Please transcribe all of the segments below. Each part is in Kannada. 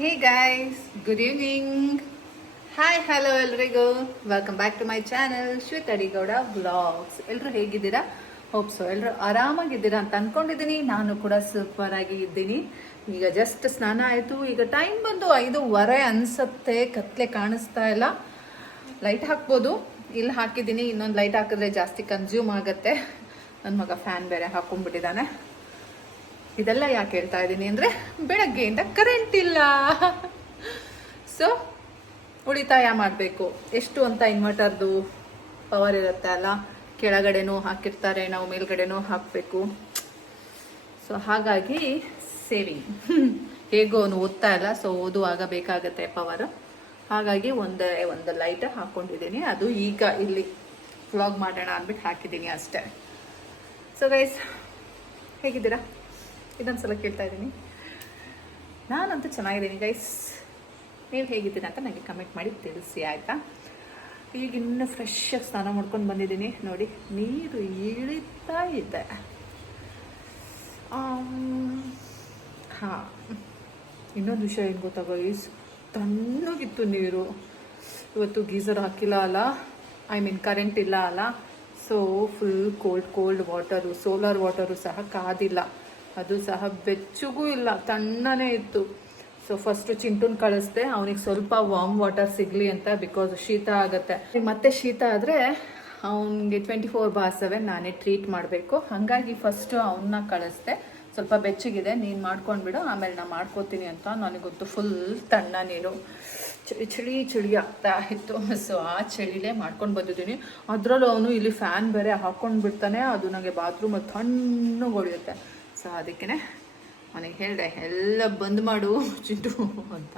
ಹೇ guys, good evening. Hi hello ಎಲ್ರಿಗೂ. Welcome back to my channel Shweta Adigowda vlogs. ಎಲ್ಲರೂ ಹೇಗಿದ್ದೀರಾ? ಹೋಪ್ ಸೊ ಎಲ್ಲರೂ ಆರಾಮಾಗಿದ್ದೀರಾ ಅಂತ ಅಂದ್ಕೊಂಡಿದ್ದೀನಿ. ನಾನು ಕೂಡ ಸೂಪರ್ ಆಗಿ ಇದ್ದೀನಿ. ಈಗ ಜಸ್ಟ್ ಸ್ನಾನ ಆಯಿತು. ಈಗ ಟೈಮ್ ಬಂದು 5:15 ಅನಿಸುತ್ತೆ. ಕತ್ಲೆ ಕಾಣಿಸ್ತಾ ಇಲ್ಲ. ಲೈಟ್ ಹಾಕ್ಬೋದು. ಇಲ್ಲಿ ಹಾಕಿದ್ದೀನಿ. ಇನ್ನೊಂದು ಲೈಟ್ ಹಾಕಿದ್ರೆ ಜಾಸ್ತಿ ಕನ್ಸ್ಯೂಮ್ ಆಗುತ್ತೆ. ನನ್ನ ಮಗ ಫ್ಯಾನ್ ಬೇರೆ ಹಾಕೊಂಡ್ಬಿಟ್ಟಿದ್ದಾನೆ. ಇದೆಲ್ಲ ಯಾಕೆ ಹೇಳ್ತಾ ಇದ್ದೀನಿ ಅಂದರೆ, ಬೆಳಗ್ಗೆಯಿಂದ ಕರೆಂಟ್ ಇಲ್ಲ. ಸೊ ಉಳಿತಾಯ ಮಾಡಬೇಕು. ಎಷ್ಟು ಅಂತ ಇನ್ವರ್ಟರ್ದು ಪವರ್ ಇರುತ್ತೆ ಅಲ್ಲ, ಕೆಳಗಡೆನೂ ಹಾಕಿರ್ತಾರೆ, ನಾವು ಮೇಲ್ಗಡೆನೂ ಹಾಕಬೇಕು. ಸೊ ಹಾಗಾಗಿ ಸೇವಿಂಗ್. ಹೇಗೋ ಅವನು ಓದ್ತಾ ಇಲ್ಲ, ಸೊ ಓದುವಾಗ ಬೇಕಾಗತ್ತೆ ಪವರ್. ಹಾಗಾಗಿ ಒಂದು ಲೈಟ್ ಹಾಕ್ಕೊಂಡಿದ್ದೀನಿ. ಅದು ಈಗ ಇಲ್ಲಿ ವ್ಲಾಗ್ ಮಾಡೋಣ ಅಂದ್ಬಿಟ್ಟು ಹಾಕಿದ್ದೀನಿ ಅಷ್ಟೇ. ಸೊ ಗೈಸ್, ಹೇಗಿದ್ದೀರಾ? ಇದೊಂದ್ಸಲ ಕೇಳ್ತಾ ಇದ್ದೀನಿ. ನಾನಂತೂ ಚೆನ್ನಾಗಿದ್ದೀನಿ ಗೈಸ್. ನೀವು ಹೇಗಿದ್ದೀರಾ ಅಂತ ನನಗೆ ಕಮೆಂಟ್ ಮಾಡಿ ತಿಳಿಸಿ, ಆಯಿತಾ? ಈಗ ಇನ್ನೂ ಫ್ರೆಶ್ಶಾಗಿ ಸ್ನಾನ ಮಾಡ್ಕೊಂಡು ಬಂದಿದ್ದೀನಿ. ನೋಡಿ, ನೀರು ಇಳಿತಾ ಇದೆ. ಹಾಂ, ಇನ್ನೊಂದು ವಿಷಯ ಏನು ಗೊತ್ತಾ ಗೈಸ್, ತಣ್ಣಗಿತ್ತು ನೀರು. ಇವತ್ತು ಗೀಸರ್ ಹಾಕಿಲ್ಲ ಅಲ್ಲ, ಕರೆಂಟ್ ಇಲ್ಲ ಅಲ್ಲ. So full cold water, solar water ಸಹ ಕಾದಿಲ್ಲ. ಅದು ಸಹ ಬೆಚ್ಚಗೂ ಇಲ್ಲ, ತಣ್ಣನೇ ಇತ್ತು. ಸೊ ಫಸ್ಟು ಚಿಂಟುನ್ ಕಳಿಸ್ದೆ, ಅವನಿಗೆ ಸ್ವಲ್ಪ ವಾರ್ಮ್ ವಾಟರ್ ಸಿಗಲಿ ಅಂತ. ಬಿಕಾಸ್ ಶೀತ ಆಗುತ್ತೆ. ಮತ್ತೆ ಶೀತ ಆದರೆ ಅವನಿಗೆ 24/7 ನಾನೇ ಟ್ರೀಟ್ ಮಾಡಬೇಕು. ಹಾಗಾಗಿ ಫಸ್ಟು ಅವನ್ನ ಕಳಿಸ್ದೆ. ಸ್ವಲ್ಪ ಬೆಚ್ಚಗಿದೆ, ನೀನು ಮಾಡ್ಕೊಂಡ್ಬಿಡು, ಆಮೇಲೆ ನಾನು ಮಾಡ್ಕೋತೀನಿ ಅಂತ. ನನಗೆ ಗೊತ್ತು ಫುಲ್ ತಣ್ಣ ನೀರು, ಚಳಿ ಆಗ್ತಾ ಇತ್ತು. ಸೊ ಆ ಚಳಿಲೇ ಮಾಡ್ಕೊಂಡು ಬಂದಿದ್ದೀನಿ. ಅದರಲ್ಲೂ ಅವನು ಇಲ್ಲಿ ಫ್ಯಾನ್ ಬೇರೆ ಹಾಕ್ಕೊಂಡು ಬಿಡ್ತಾನೆ. ಅದು ನನಗೆ ಬಾತ್ರೂಮಲ್ಲಿ ತಣ್ಣಗೆ ಹೊಡೆಯುತ್ತೆ. ಸೊ ಅದಕ್ಕೇ ಅವನಿಗೆ ಹೇಳಿದೆ, ಎಲ್ಲ ಬಂದ್ ಮಾಡು ಚಿಂಟು ಅಂತ.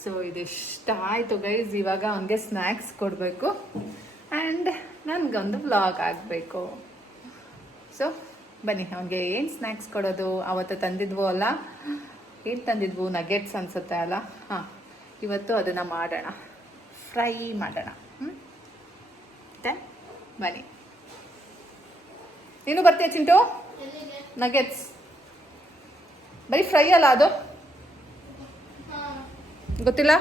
ಸೊ ಇದಿಷ್ಟ ಆಯಿತು ಗೈಸ್. ಇವಾಗ ಅವನಿಗೆ ಸ್ನ್ಯಾಕ್ಸ್ ಕೊಡಬೇಕು ಆ್ಯಂಡ್ ನನಗೊಂದು ವ್ಲಾಗ್ ಆಗಬೇಕು. ಸೊ ಬನ್ನಿ, ಅವನಿಗೆ ಏನು ಸ್ನ್ಯಾಕ್ಸ್ ಕೊಡೋದು. ಅವತ್ತು ತಂದಿದ್ವು ಅಲ್ಲ, ಏನು ತಂದಿದ್ವು, ನಗೆಟ್ಸ್ ಅನ್ಸುತ್ತೆ ಅಲ್ಲ. ಹಾಂ, ಇವತ್ತು ಅದನ್ನು ಮಾಡೋಣ, ಫ್ರೈ ಮಾಡೋಣ. ಮತ್ತೆ ಬನ್ನಿ. ನೀನು ಬರ್ತೀಯ ಚಿಂಟು? ನಗೆಟ್ಸ್ ಬರೀ ಫ್ರೈ ಅಲ್ಲ ಅದು, ಗೊತ್ತಿಲ್ಲ?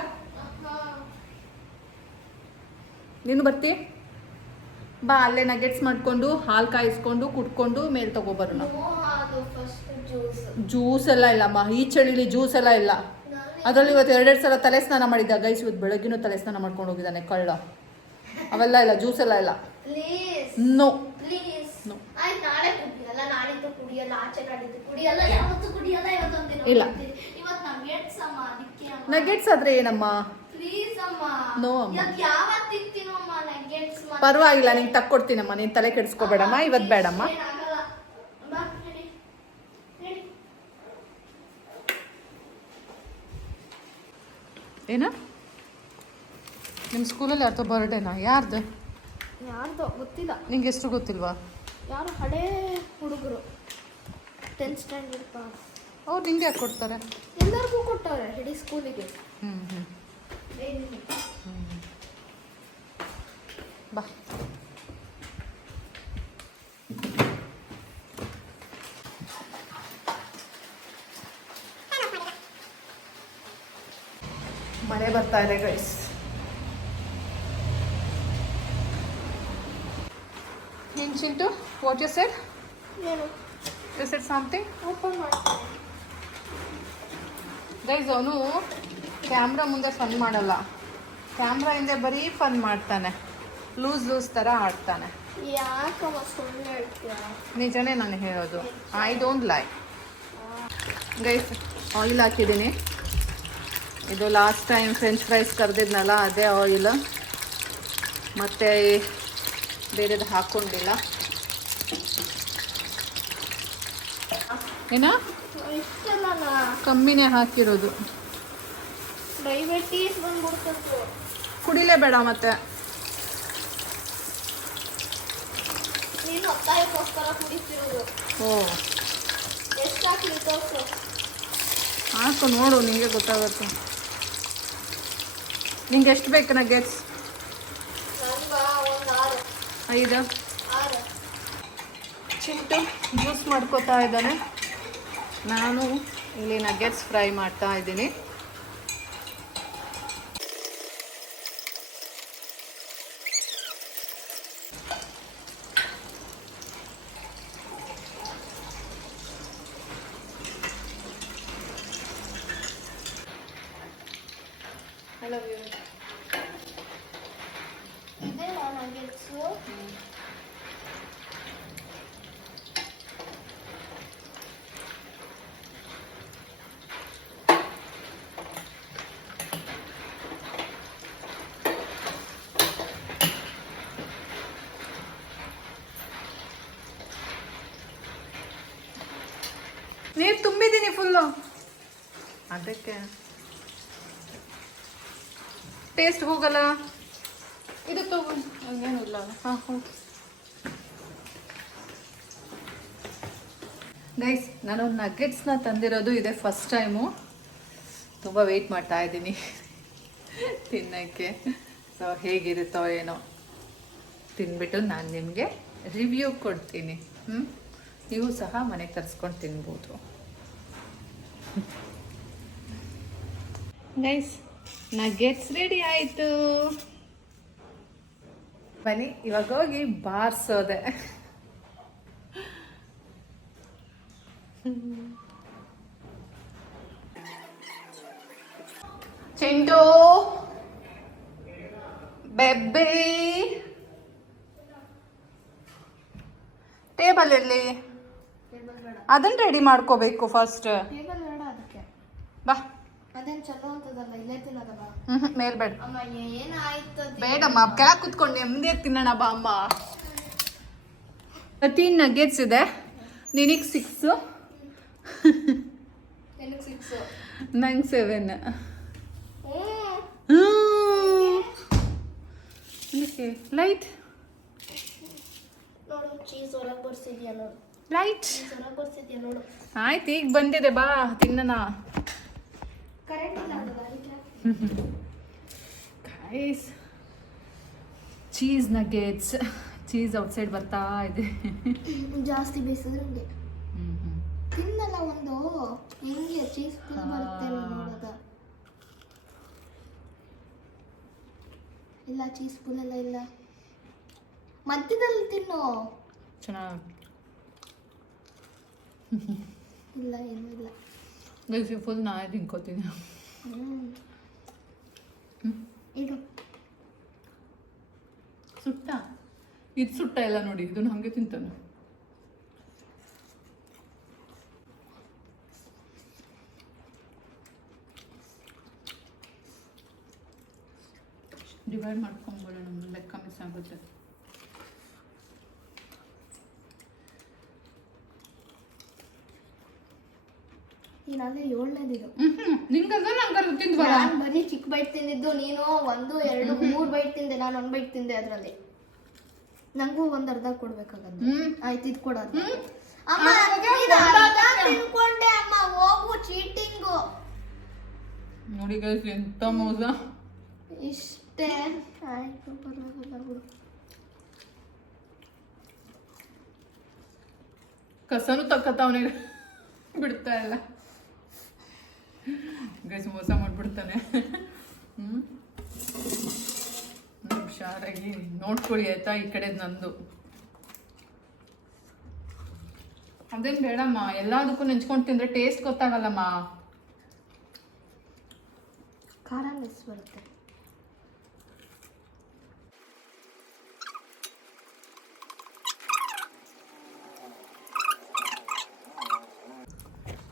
ನೀನು ಬರ್ತೀಯ? ಬಾ, ಅಲ್ಲೇ ನಗೆಟ್ಸ್ ಮಾಡ್ಕೊಂಡು ಹಾಲು ಕಾಯಿಸ್ಕೊಂಡು ಕುಟ್ಕೊಂಡು ಮೇಲೆ ತಗೋಬರೋಣ. ಜ್ಯೂಸ್ ಎಲ್ಲ ಇಲ್ಲಮ್ಮ, ಈ ಚಳಿಲಿ ಜ್ಯೂಸ್ ಎಲ್ಲ ಇಲ್ಲ. ಅದರಲ್ಲಿ ಇವತ್ತು 2 ಸಲ ತಲೆ ಸ್ನಾನ ಮಾಡಿದ್ದ ಗೈಸ್. ಇವತ್ತು ಬೆಳಗ್ಗಿನೂ ತಲೆ ಸ್ನಾನ ಮಾಡ್ಕೊಂಡು ಹೋಗಿದ್ದಾನೆ ಕಳ್ಳ. ಅವೆಲ್ಲ ಇಲ್ಲ, ಜ್ಯೂಸ್ ಎಲ್ಲ ಇಲ್ಲ. ನೋ ನೋ ಇಲ್ಲ. ನಗೆಟ್ಸ್ ಆದ್ರೆ ಏನಮ್ಮ? ನೋ ಅಮ್ಮ, ಪರವಾಗಿಲ್ಲ, ನಿಂಗೆ ತಕ್ಕೊಡ್ತೀನಮ್ಮ. ನೀನು ತಲೆ ಕೆಡಿಸ್ಕೋಬೇಡಮ್ಮ, ಇವತ್ತು ಬೇಡಮ್ಮ. ಏನ ನಿಮ್ಮ ಸ್ಕೂಲಲ್ಲಿ ಯಾರ್ದೋ ಬರ್ಡೇನಾ? ಯಾರ್ದು ಗೊತ್ತಿಲ್ಲ. ನಿಂಗೆ ಎಷ್ಟು ಗೊತ್ತಿಲ್ವಾ? ಯಾರು ಹಳೇ ಹುಡುಗರು 10th ಸ್ಟ್ಯಾಂಡರ್ಡ್ ಪಾಸ್. ಅವ್ರು ನಿಂಗೆ ಯಾಕೆ ಕೊಡ್ತಾರೆ? ಎಲ್ಲರಿಗೂ ಕೊಟ್ಟವ್ರೆ, ಇಡೀ ಸ್ಕೂಲಿಗೆ. ಬಾ. ಮಳೆ ಬರ್ತಾ ಇದೆ ಗೈಸ್. ಏನು Chintu, what you said? You said something. Open ಮಾಡ್ತೀನಿ ಗೈಸ್. ಅವನು ಕ್ಯಾಮ್ರಾ ಮುಂದೆ ಫನ್ ಮಾಡಲ್ಲ, ಕ್ಯಾಮ್ರಾ ಹಿಂದೆ ಬರೀ ಫನ್ ಮಾಡ್ತಾನೆ. ಲೂಸ್ ಥರ ಆಡ್ತಾನೆ. ಯಾಕಮ್ಮ ಸುಳ್ಳು ಹೇಳ್ತೀಯ? ನಿಜನೇ ನಾನು ಹೇಳೋದು, ಐ ಡೋಂಟ್ ಲೈ. ಗೈಸ್, ಆಯಿಲ್ ಹಾಕಿದ್ದೀನಿ. ಇದು ಲಾಸ್ಟ್ ಟೈಮ್ ಫ್ರೆಂಚ್ ಫ್ರೈಸ್ ಕರೆದಿದ್ನಲ್ಲ, ಅದೇ ಆಯಿಲ್. ಮತ್ತು ಬೇರೆದು ಹಾಕ್ಕೊಂಡಿಲ್ಲ. ಏನ ಕಮ್ಮಿನೇ ಹಾಕಿರೋದು. ಡಯಾಬಿಟೀಸ್ ಬಂದ್ಬಿಡ್ತು, ಕುಡಿಲೇಬೇಡ. ಮತ್ತೆ ನೀನು ಒತ್ತಾಯಕ್ಕೋಸ್ಕರ ಕುಡಿತಿರೋದು. ಓ, ಎಷ್ಟು ಹಾಕಿ ತೋರಿಸು. ಹಾಕು ನೋಡು, ನಿಂಗೆ ಗೊತ್ತಾಗುತ್ತೆ. ನಿಂಗೆ ಎಷ್ಟು ಬೇಕು ನಗೆಟ್ಸ್? 5. ಚಿಂಟು ಜ್ಯೂಸ್ ಮಾಡ್ಕೋತಾ ಇದ್ದಾನೆ. ನಾನು ಇಲ್ಲಿ ನಗ್ಗೆಟ್ಸ್ ಫ್ರೈ ಮಾಡ್ತಾ ಇದ್ದೀನಿ. ಹಲೋ ಇದೆ ನಗೆಟ್ಸು. ನೀರು ತುಂಬಿದ್ದೀನಿ ಫುಲ್ಲು, ಅದಕ್ಕೆ ಟೇಸ್ಟ್ ಹೋಗಲ್ಲ. ಇದು ತಗೊಂಡು ಹಂಗೇನಿಲ್ಲ. ಹಾಂ ಓಕೆ ಗೈಸ್, ನಾನು ನಗ್ಗೆಟ್ಸ್ನ ತಂದಿರೋದು ಇದೆ ಫಸ್ಟ್ ಟೈಮು. ತುಂಬ ವೆಯ್ಟ್ ಮಾಡ್ತಾ ಇದ್ದೀನಿ ತಿನ್ನೋಕ್ಕೆ. ಸೊ ಹೇಗಿರುತ್ತೋ ಏನೋ ತಿಂದ್ಬಿಟ್ಟು ನಾನು ನಿಮಗೆ ರಿವ್ಯೂ ಕೊಡ್ತೀನಿ. ನೀವು ಸಹ ಮನೆಗೆ ತರಿಸ್ಕೊಂಡು ತಿನ್ಬೋದು. ಗೈಸ್, ನಗ್ಗೆಟ್ಸ್ ರೆಡಿ ಆಯಿತು. ಬನ್ನಿ ಇವಾಗ ಹೋಗಿ ಬಾರ್ಸೋದೆ. ಚಿಂಟು ಬೆಬ್ಬಿ, ಟೇಬಲ್ ಇರಲಿ, ಟೇಬಲ್ ಬೇಡ, ಅದನ್ನ ರೆಡಿ ಮಾಡ್ಕೋಬೇಕು ಫಸ್ಟ್. ಟೇಬಲ್ ಬೇಡ ಅದಕ್ಕೆ. ಬಾ. ಅದೇನು ಚಲೋ ಅಂತದಲ್ಲ, ಇಲ್ಲೇ ತಿನ್ನೋದಲ್ಲ. ಮೇಲ್ಬೇಡ. ಅಮ್ಮ ಏನಾಯ್ತು? ಬೇಡಮ್ಮ, ಕೆಳಗೆ ಕುತ್ಕೊಂಡು ನೆಮ್ಮದಿಯಾಗಿ ತಿನ್ನೋಣ ಬಾ ಅಮ್ಮ. 13 ನಗ್ಗೆಟ್ಸ್ ಇದೆ, ನಿನಗೆ 6, ನನಗೆ 6. ನಂಗೆ 7. ಲೈಟ್ ನೋಡು, ಚೀಸ್ ಹೊರಗೆ ಬರ್ಸಿದ್ಯಾ ನೋಡು. ಲೈಟ್ ಚೀಸ್ ಹೊರಗೆ ಬರ್ಸಿದ್ಯಾ ನೋಡು. ಆಯ್ತು, ಈಗ ಬಂದಿದೆ, ಬಾ ತಿನ್ನೋಣ. ಕರೆಂಟ್ ಇಲ್ಲ ಅದಲ್ಲ ಅದಕ್ಕೆ. Guys, cheese nuggets, cheese outside ಬರ್ತಾ ಇದೆ. ಜಾಸ್ತಿ ಬೇಯಿಸಿದ್ರೆ ಹಂಗೆ ತಿನ್ನಲ್ಲ. ಒಂದು ಹೆಂಗೆ ಚೀಸ್ ಫುಲ್ ಬರುತ್ತೆ ನೋಡೋದ. ಇಲ್ಲ, ಚೀಸ್ ಫುಲ್ ಎಲ್ಲ ಇಲ್ಲ, ಮಧ್ಯದಲ್ಲಿ ತಿನ್ನು. ಚೆನ್ನಾಗಿ ಇಲ್ಲ, ಏನೂ ಇಲ್ಲ. ಗೈಸ್, ಫುಲ್ ನಾನೇ ತಿನ್ಕೋತೀನಿ. ಇದು ಸುಟ್ಟ, ಇದು ಸುಟ್ಟ ಇಲ್ಲ ನೋಡಿ, ಇದನ್ನ ಹಂಗೆ ತಿಂತಾನೆ. ಡಿವೈಡ್ ಮಾಡ್ಕೊಂಡ್ಬಿಡೋಣ, ಲೆಕ್ಕ ಮಿಸ್ ಆಗುತ್ತೆ. ಈಗಾಗಲೇ 7ನೇದಿದು. ನಿಂಗದ ನಂಗಾರು ತಿಂದ್ವಾ? ನಾನು ಬರೀ ಚಿಕ್ಕ ಬೈಟ್ ತಿಂದಿದ್ದು, ನೀನು 1, 2, 3 ಬೈಟ್ ತಿಂದೆ, ನಾನು 1 ಬೈಟ್ ತಿಂದೆ. ಅದರಲ್ಲಿ ನಂಗೂ ಒಂದು ಅರ್ಧ ಕೊಡ್ಬೇಕಾಗತ್ತೆ. ಆಯ್ತು, ಇದು ಕೊಡೋದು. ಅಮ್ಮ ನೀನು ಅರ್ಧ ತಿನ್ಕೊಂಡೆ ಅಮ್ಮ, ಹೋಗು ಚೀಟಿಂಗು. ನೋಡಿ ಗೈಸ್, ಎಂತ ಮೋಸ. ಇಷ್ಟೇ ಆಯ್ತು, ಪರವಾಗಿಲ್ಲ ಬಿಡು. ಕಸನು ತಕ್ಕತ್ತವನೇ ಬಿಡ್ತಾ ಇಲ್ಲ. ಗೈಸ್, ಮೋಸ ಮಾಡ್ಬಿಡ್ತಾನೆ. ಹುಷಾರಾಗಿ ನೋಡ್ಕೊಳ್ಳಿ ಆಯ್ತಾ, ಈ ಕಡೆ ನಂದು. ಅದೇನು ಬೇಡಮ್ಮ, ಎಲ್ಲದಕ್ಕೂ ನೆಂಚ್ಕೊಂಡು ತಿಂದ್ರೆ ಟೇಸ್ಟ್ ಗೊತ್ತಾಗಲ್ಲಮ್ಮ. ಖಾರ ಮಿಸ್ ಬರುತ್ತೆ.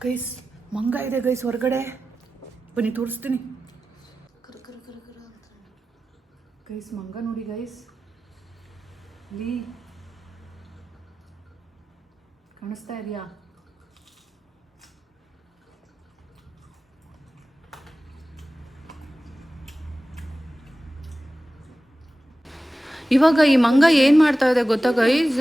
ಗೈಸ್, ಮಂಗ ಇದೆ ಗೈಸ್ ಹೊರಗಡೆ, ಬನ್ನಿ ತೋರಿಸ್ತೀನಿ. ಗೈಸ್, ಮಂಗ ನೋಡಿ ಗೈಸ್, ಇಲ್ಲಿ ಕಾಣಿಸ್ತಾ ಇದೆಯಾ? ಇವಾಗ ಈ ಮಂಗ ಏನು ಮಾಡ್ತಾ ಇದೆ ಗೊತ್ತಾ ಗೈಸ್,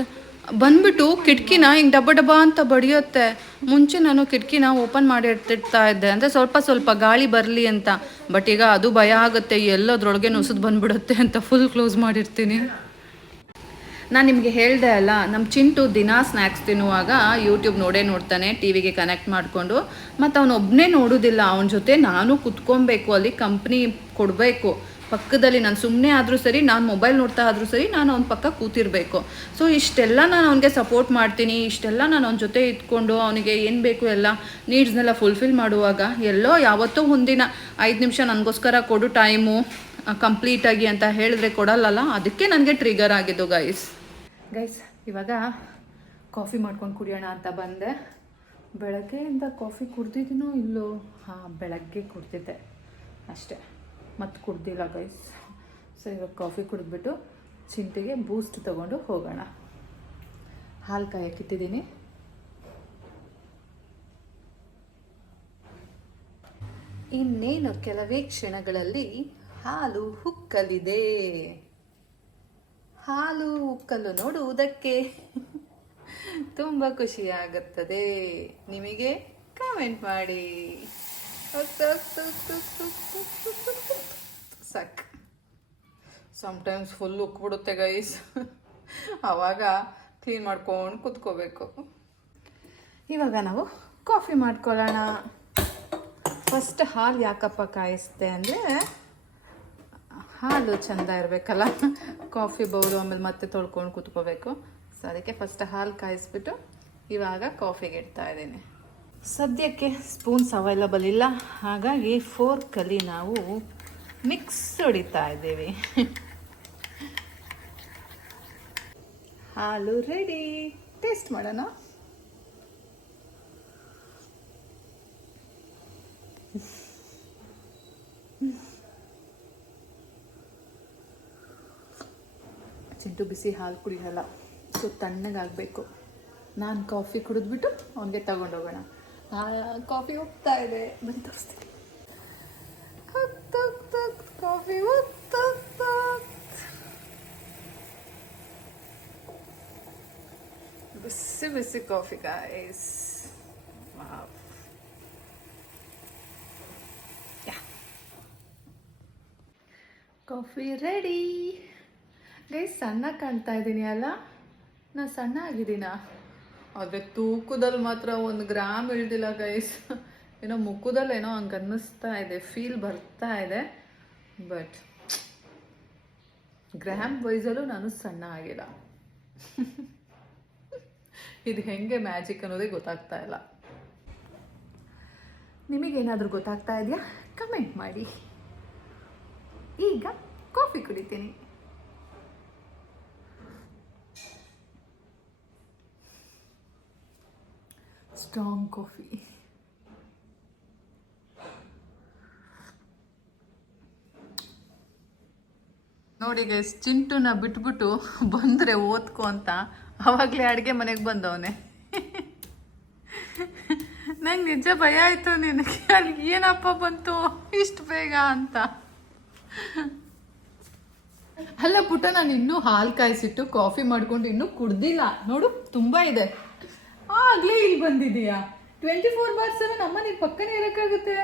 ಬಂದ್ಬಿಟ್ಟು ಕಿಟಕಿನ ಹಿಂಗೆ ಡಬ್ಬ ಡಬ್ಬ ಅಂತ ಬಡಿಯುತ್ತೆ. ಮುಂಚೆ ನಾನು ಕಿಟಕಿನ ಓಪನ್ ಮಾಡಿ ಇಡ್ತಿರ್ತಾ ಇದ್ದೆ, ಅಂದರೆ ಸ್ವಲ್ಪ ಸ್ವಲ್ಪ ಗಾಳಿ ಬರಲಿ ಅಂತ. ಬಟ್ ಈಗ ಅದು ಭಯ ಆಗುತ್ತೆ, ಎಲ್ಲದ್ರೊಳಗೆ ನುಸಿದು ಬಂದ್ಬಿಡುತ್ತೆ ಅಂತ ಫುಲ್ ಕ್ಲೋಸ್ ಮಾಡಿರ್ತೀನಿ. ನಾನು ನಿಮಗೆ ಹೇಳಿದೆ ಅಲ್ಲ, ನಮ್ಮ ಚಿಂಟು ದಿನ ಸ್ನ್ಯಾಕ್ಸ್ ತಿನ್ನುವಾಗ ಯೂಟ್ಯೂಬ್ ನೋಡ್ತಾನೆ ಟಿ ವಿಗೆ ಕನೆಕ್ಟ್ ಮಾಡಿಕೊಂಡು. ಮತ್ತು ಅವನೊಬ್ಬನೇ ನೋಡೋದಿಲ್ಲ, ಅವನ ಜೊತೆ ನಾನು ಕುತ್ಕೊಬೇಕು, ಅಲ್ಲಿ ಕಂಪ್ನಿ ಕೊಡಬೇಕು ಪಕ್ಕದಲ್ಲಿ. ನಾನು ಸುಮ್ಮನೆ ಆದರೂ ಸರಿ, ನಾನು ಮೊಬೈಲ್ ನೋಡ್ತಾ ಆದರೂ ಸರಿ, ನಾನು ಅವ್ನ ಪಕ್ಕ ಕೂತಿರಬೇಕು. ಸೊ ಇಷ್ಟೆಲ್ಲ ನಾನು ಅವನಿಗೆ ಸಪೋರ್ಟ್ ಮಾಡ್ತೀನಿ, ಇಷ್ಟೆಲ್ಲ ನಾನು ಅವನ ಜೊತೆ ಇಟ್ಕೊಂಡು ಅವನಿಗೆ ಏನು ಬೇಕು ಎಲ್ಲ ನೀಡ್ಸ್ನೆಲ್ಲ ಫುಲ್ಫಿಲ್ ಮಾಡುವಾಗ ಎಲ್ಲೋ ಯಾವತ್ತೋ ಒಂದಿನ 5 ನಿಮಿಷ ನನಗೋಸ್ಕರ ಕೊಡು ಟೈಮು ಕಂಪ್ಲೀಟಾಗಿ ಅಂತ ಹೇಳಿದ್ರೆ ಕೊಡಲ್ಲಲ್ಲ, ಅದಕ್ಕೆ ನನಗೆ ಟ್ರಿಗರ್ ಆಗಿದ್ದು ಗೈಸ್. ಇವಾಗ ಕಾಫಿ ಮಾಡ್ಕೊಂಡು ಕುಡಿಯೋಣ ಅಂತ ಬಂದೆ. ಬೆಳಗ್ಗೆಯಿಂದ ಕಾಫಿ ಕುಡ್ದಿದ್ದೀನೋ ಇಲ್ಲೋ? ಹಾಂ, ಬೆಳಗ್ಗೆ ಕುಡ್ದಿದ್ದೆ ಅಷ್ಟೇ, ಮತ್ತು ಕುಡ್ದಿಲ್ಲ ಗೈಸ್. ಸೊ ಇವಾಗ ಕಾಫಿ ಕುಡಿದ್ಬಿಟ್ಟು ಚಿಂಟಿಗೆ ಬೂಸ್ಟ್ ತೊಗೊಂಡು ಹೋಗೋಣ. ಹಾಲು ಕಾಯಕ್ಕಿಟ್ಟಿದ್ದೀನಿ. ಇನ್ನೇನು ಕೆಲವೇ ಕ್ಷಣಗಳಲ್ಲಿ ಹಾಲು ಉಕ್ಕಲಿದೆ. ಹಾಲು ಉಕ್ಕಲು ನೋಡುವುದಕ್ಕೆ ತುಂಬ ಖುಷಿಯಾಗುತ್ತದೆ. ನಿಮಗೆ ಕಾಮೆಂಟ್ ಮಾಡಿ. ಸಾಕು. ಸಮ್ಟೈಮ್ಸ್ ಫುಲ್ ಉಕ್ಬಿಡುತ್ತೆ ಗೈಸ್, ಆವಾಗ ಕ್ಲೀನ್ ಮಾಡ್ಕೊಂಡು ಕುತ್ಕೋಬೇಕು. ಇವಾಗ ನಾವು ಕಾಫಿ ಮಾಡ್ಕೊಳ್ಳೋಣ. ಫಸ್ಟ್ ಹಾಲು ಯಾಕಪ್ಪ ಕಾಯಿಸ್ತೆ ಅಂದರೆ, ಹಾಲು ಚೆಂದ ಇರಬೇಕಲ್ಲ, ಕಾಫಿ ಬೌಲು ಆಮೇಲೆ ಮತ್ತೆ ತೊಳ್ಕೊಂಡು ಕುತ್ಕೋಬೇಕು. ಸೊ ಅದಕ್ಕೆ ಫಸ್ಟ್ ಹಾಲು ಕಾಯಿಸ್ಬಿಟ್ಟು ಇವಾಗ ಕಾಫಿಗೆ ಇಡ್ತಾ ಇದ್ದೀನಿ. ಸದ್ಯಕ್ಕೆ ಸ್ಪೂನ್ಸ್ ಅವೈಲಬಲ್ ಇಲ್ಲ, ಹಾಗಾಗಿ ಫೋರ್ಕಲ್ಲಿ ನಾವು ಮಿಕ್ಸ್ ಹೊಡಿತಾ ಇದ್ದೀವಿ. ಹಾಲು ರೆಡಿ, ಟೇಸ್ಟ್ ಮಾಡೋಣ. ಚಿಂಟು ಬಿಸಿ ಹಾಲು ಕುಡಿಯಲ್ಲ, ಸೊ ತಣ್ಣಗಾಗಬೇಕು. ನಾನು ಕಾಫಿ ಕುಡಿದ್ಬಿಟ್ಟು ಅವನಿಗೆ ತಗೊಂಡೋಗೋಣ. ಕಾಫಿ ಹೋಗ್ತಾ ಇದೆ, ಬನ್ನಿ ತೋರಿಸ್ತೀನಿ. ಕಾಫಿ ಬಿಸಿ ಬಿಸಿ coffee guys. Coffee ready guys. ಸಣ್ಣ ಕಾಣ್ತಾ ಇದ್ದೀನಿ ಅಲ್ಲ? ನಾನು ಸಣ್ಣ ಆಗಿದ್ದೀನಾ? ಅದೇ ತೂಕದಲ್ಲಿ ಮಾತ್ರ 1 ಗ್ರಾಮ್ ಇಳ್ದಿಲ್ಲ ಗೈಸ್. ಏನೋ ಮುಖದಲ್ಲಿ ಏನೋ ಹಂಗೆ ಅನ್ನಿಸ್ತಾ ಇದೆ, ಫೀಲ್ ಬರ್ತಾ ಇದೆ. ಬಟ್ ಗ್ರಾಮ್ ವೈಸಲ್ಲೂ ನಾನು ಸಣ್ಣ ಆಗಿಲ್ಲ. ಇದು ಹೆಂಗೆ ಮ್ಯಾಜಿಕ್ ಅನ್ನೋದೇ ಗೊತ್ತಾಗ್ತಾ ಇಲ್ಲ. ನಿಮಗೇನಾದರೂ ಗೊತ್ತಾಗ್ತಾ ಇದೆಯಾ? ಕಮೆಂಟ್ ಮಾಡಿ. ಈಗ ಕಾಫಿ ಕುಡಿತೀನಿ. Strong coffee. ನೋಡಿ ಗೈಸ್, ಚಿಂಟುನ ಬಿಟ್ಬಿಟ್ಟು ಬಂದರೆ ಓದ್ಕೊ ಅಂತ ಆವಾಗಲೇ ಅಡುಗೆ ಮನೆಗೆ ಬಂದವನೇ. ನಂಗೆ ನಿಜ ಭಯ ಆಯಿತು, ನಿನಗೆ ಅಲ್ಲಿ ಏನಪ್ಪ ಬಂತು ಇಷ್ಟು ಬೇಗ ಅಂತ. ಅಲ್ಲ ಪುಟ್ಟ, ನಾನು ಇನ್ನೂ ಹಾಲು ಕಾಯಿಸಿಟ್ಟು ಕಾಫಿ ಮಾಡ್ಕೊಂಡು ಇನ್ನೂ ಕುಡ್ದಿಲ್ಲ ನೋಡು, ತುಂಬ ಇದೆ. ಆಗ್ಲೇ ಇಲ್ಲಿ ಬಂದಿದೀಯಾ? 24/7 ಅಮ್ಮ ನಿನ್ ಪಕ್ಕನೇ ಇರಕ್ಕಾಗುತ್ತೆ?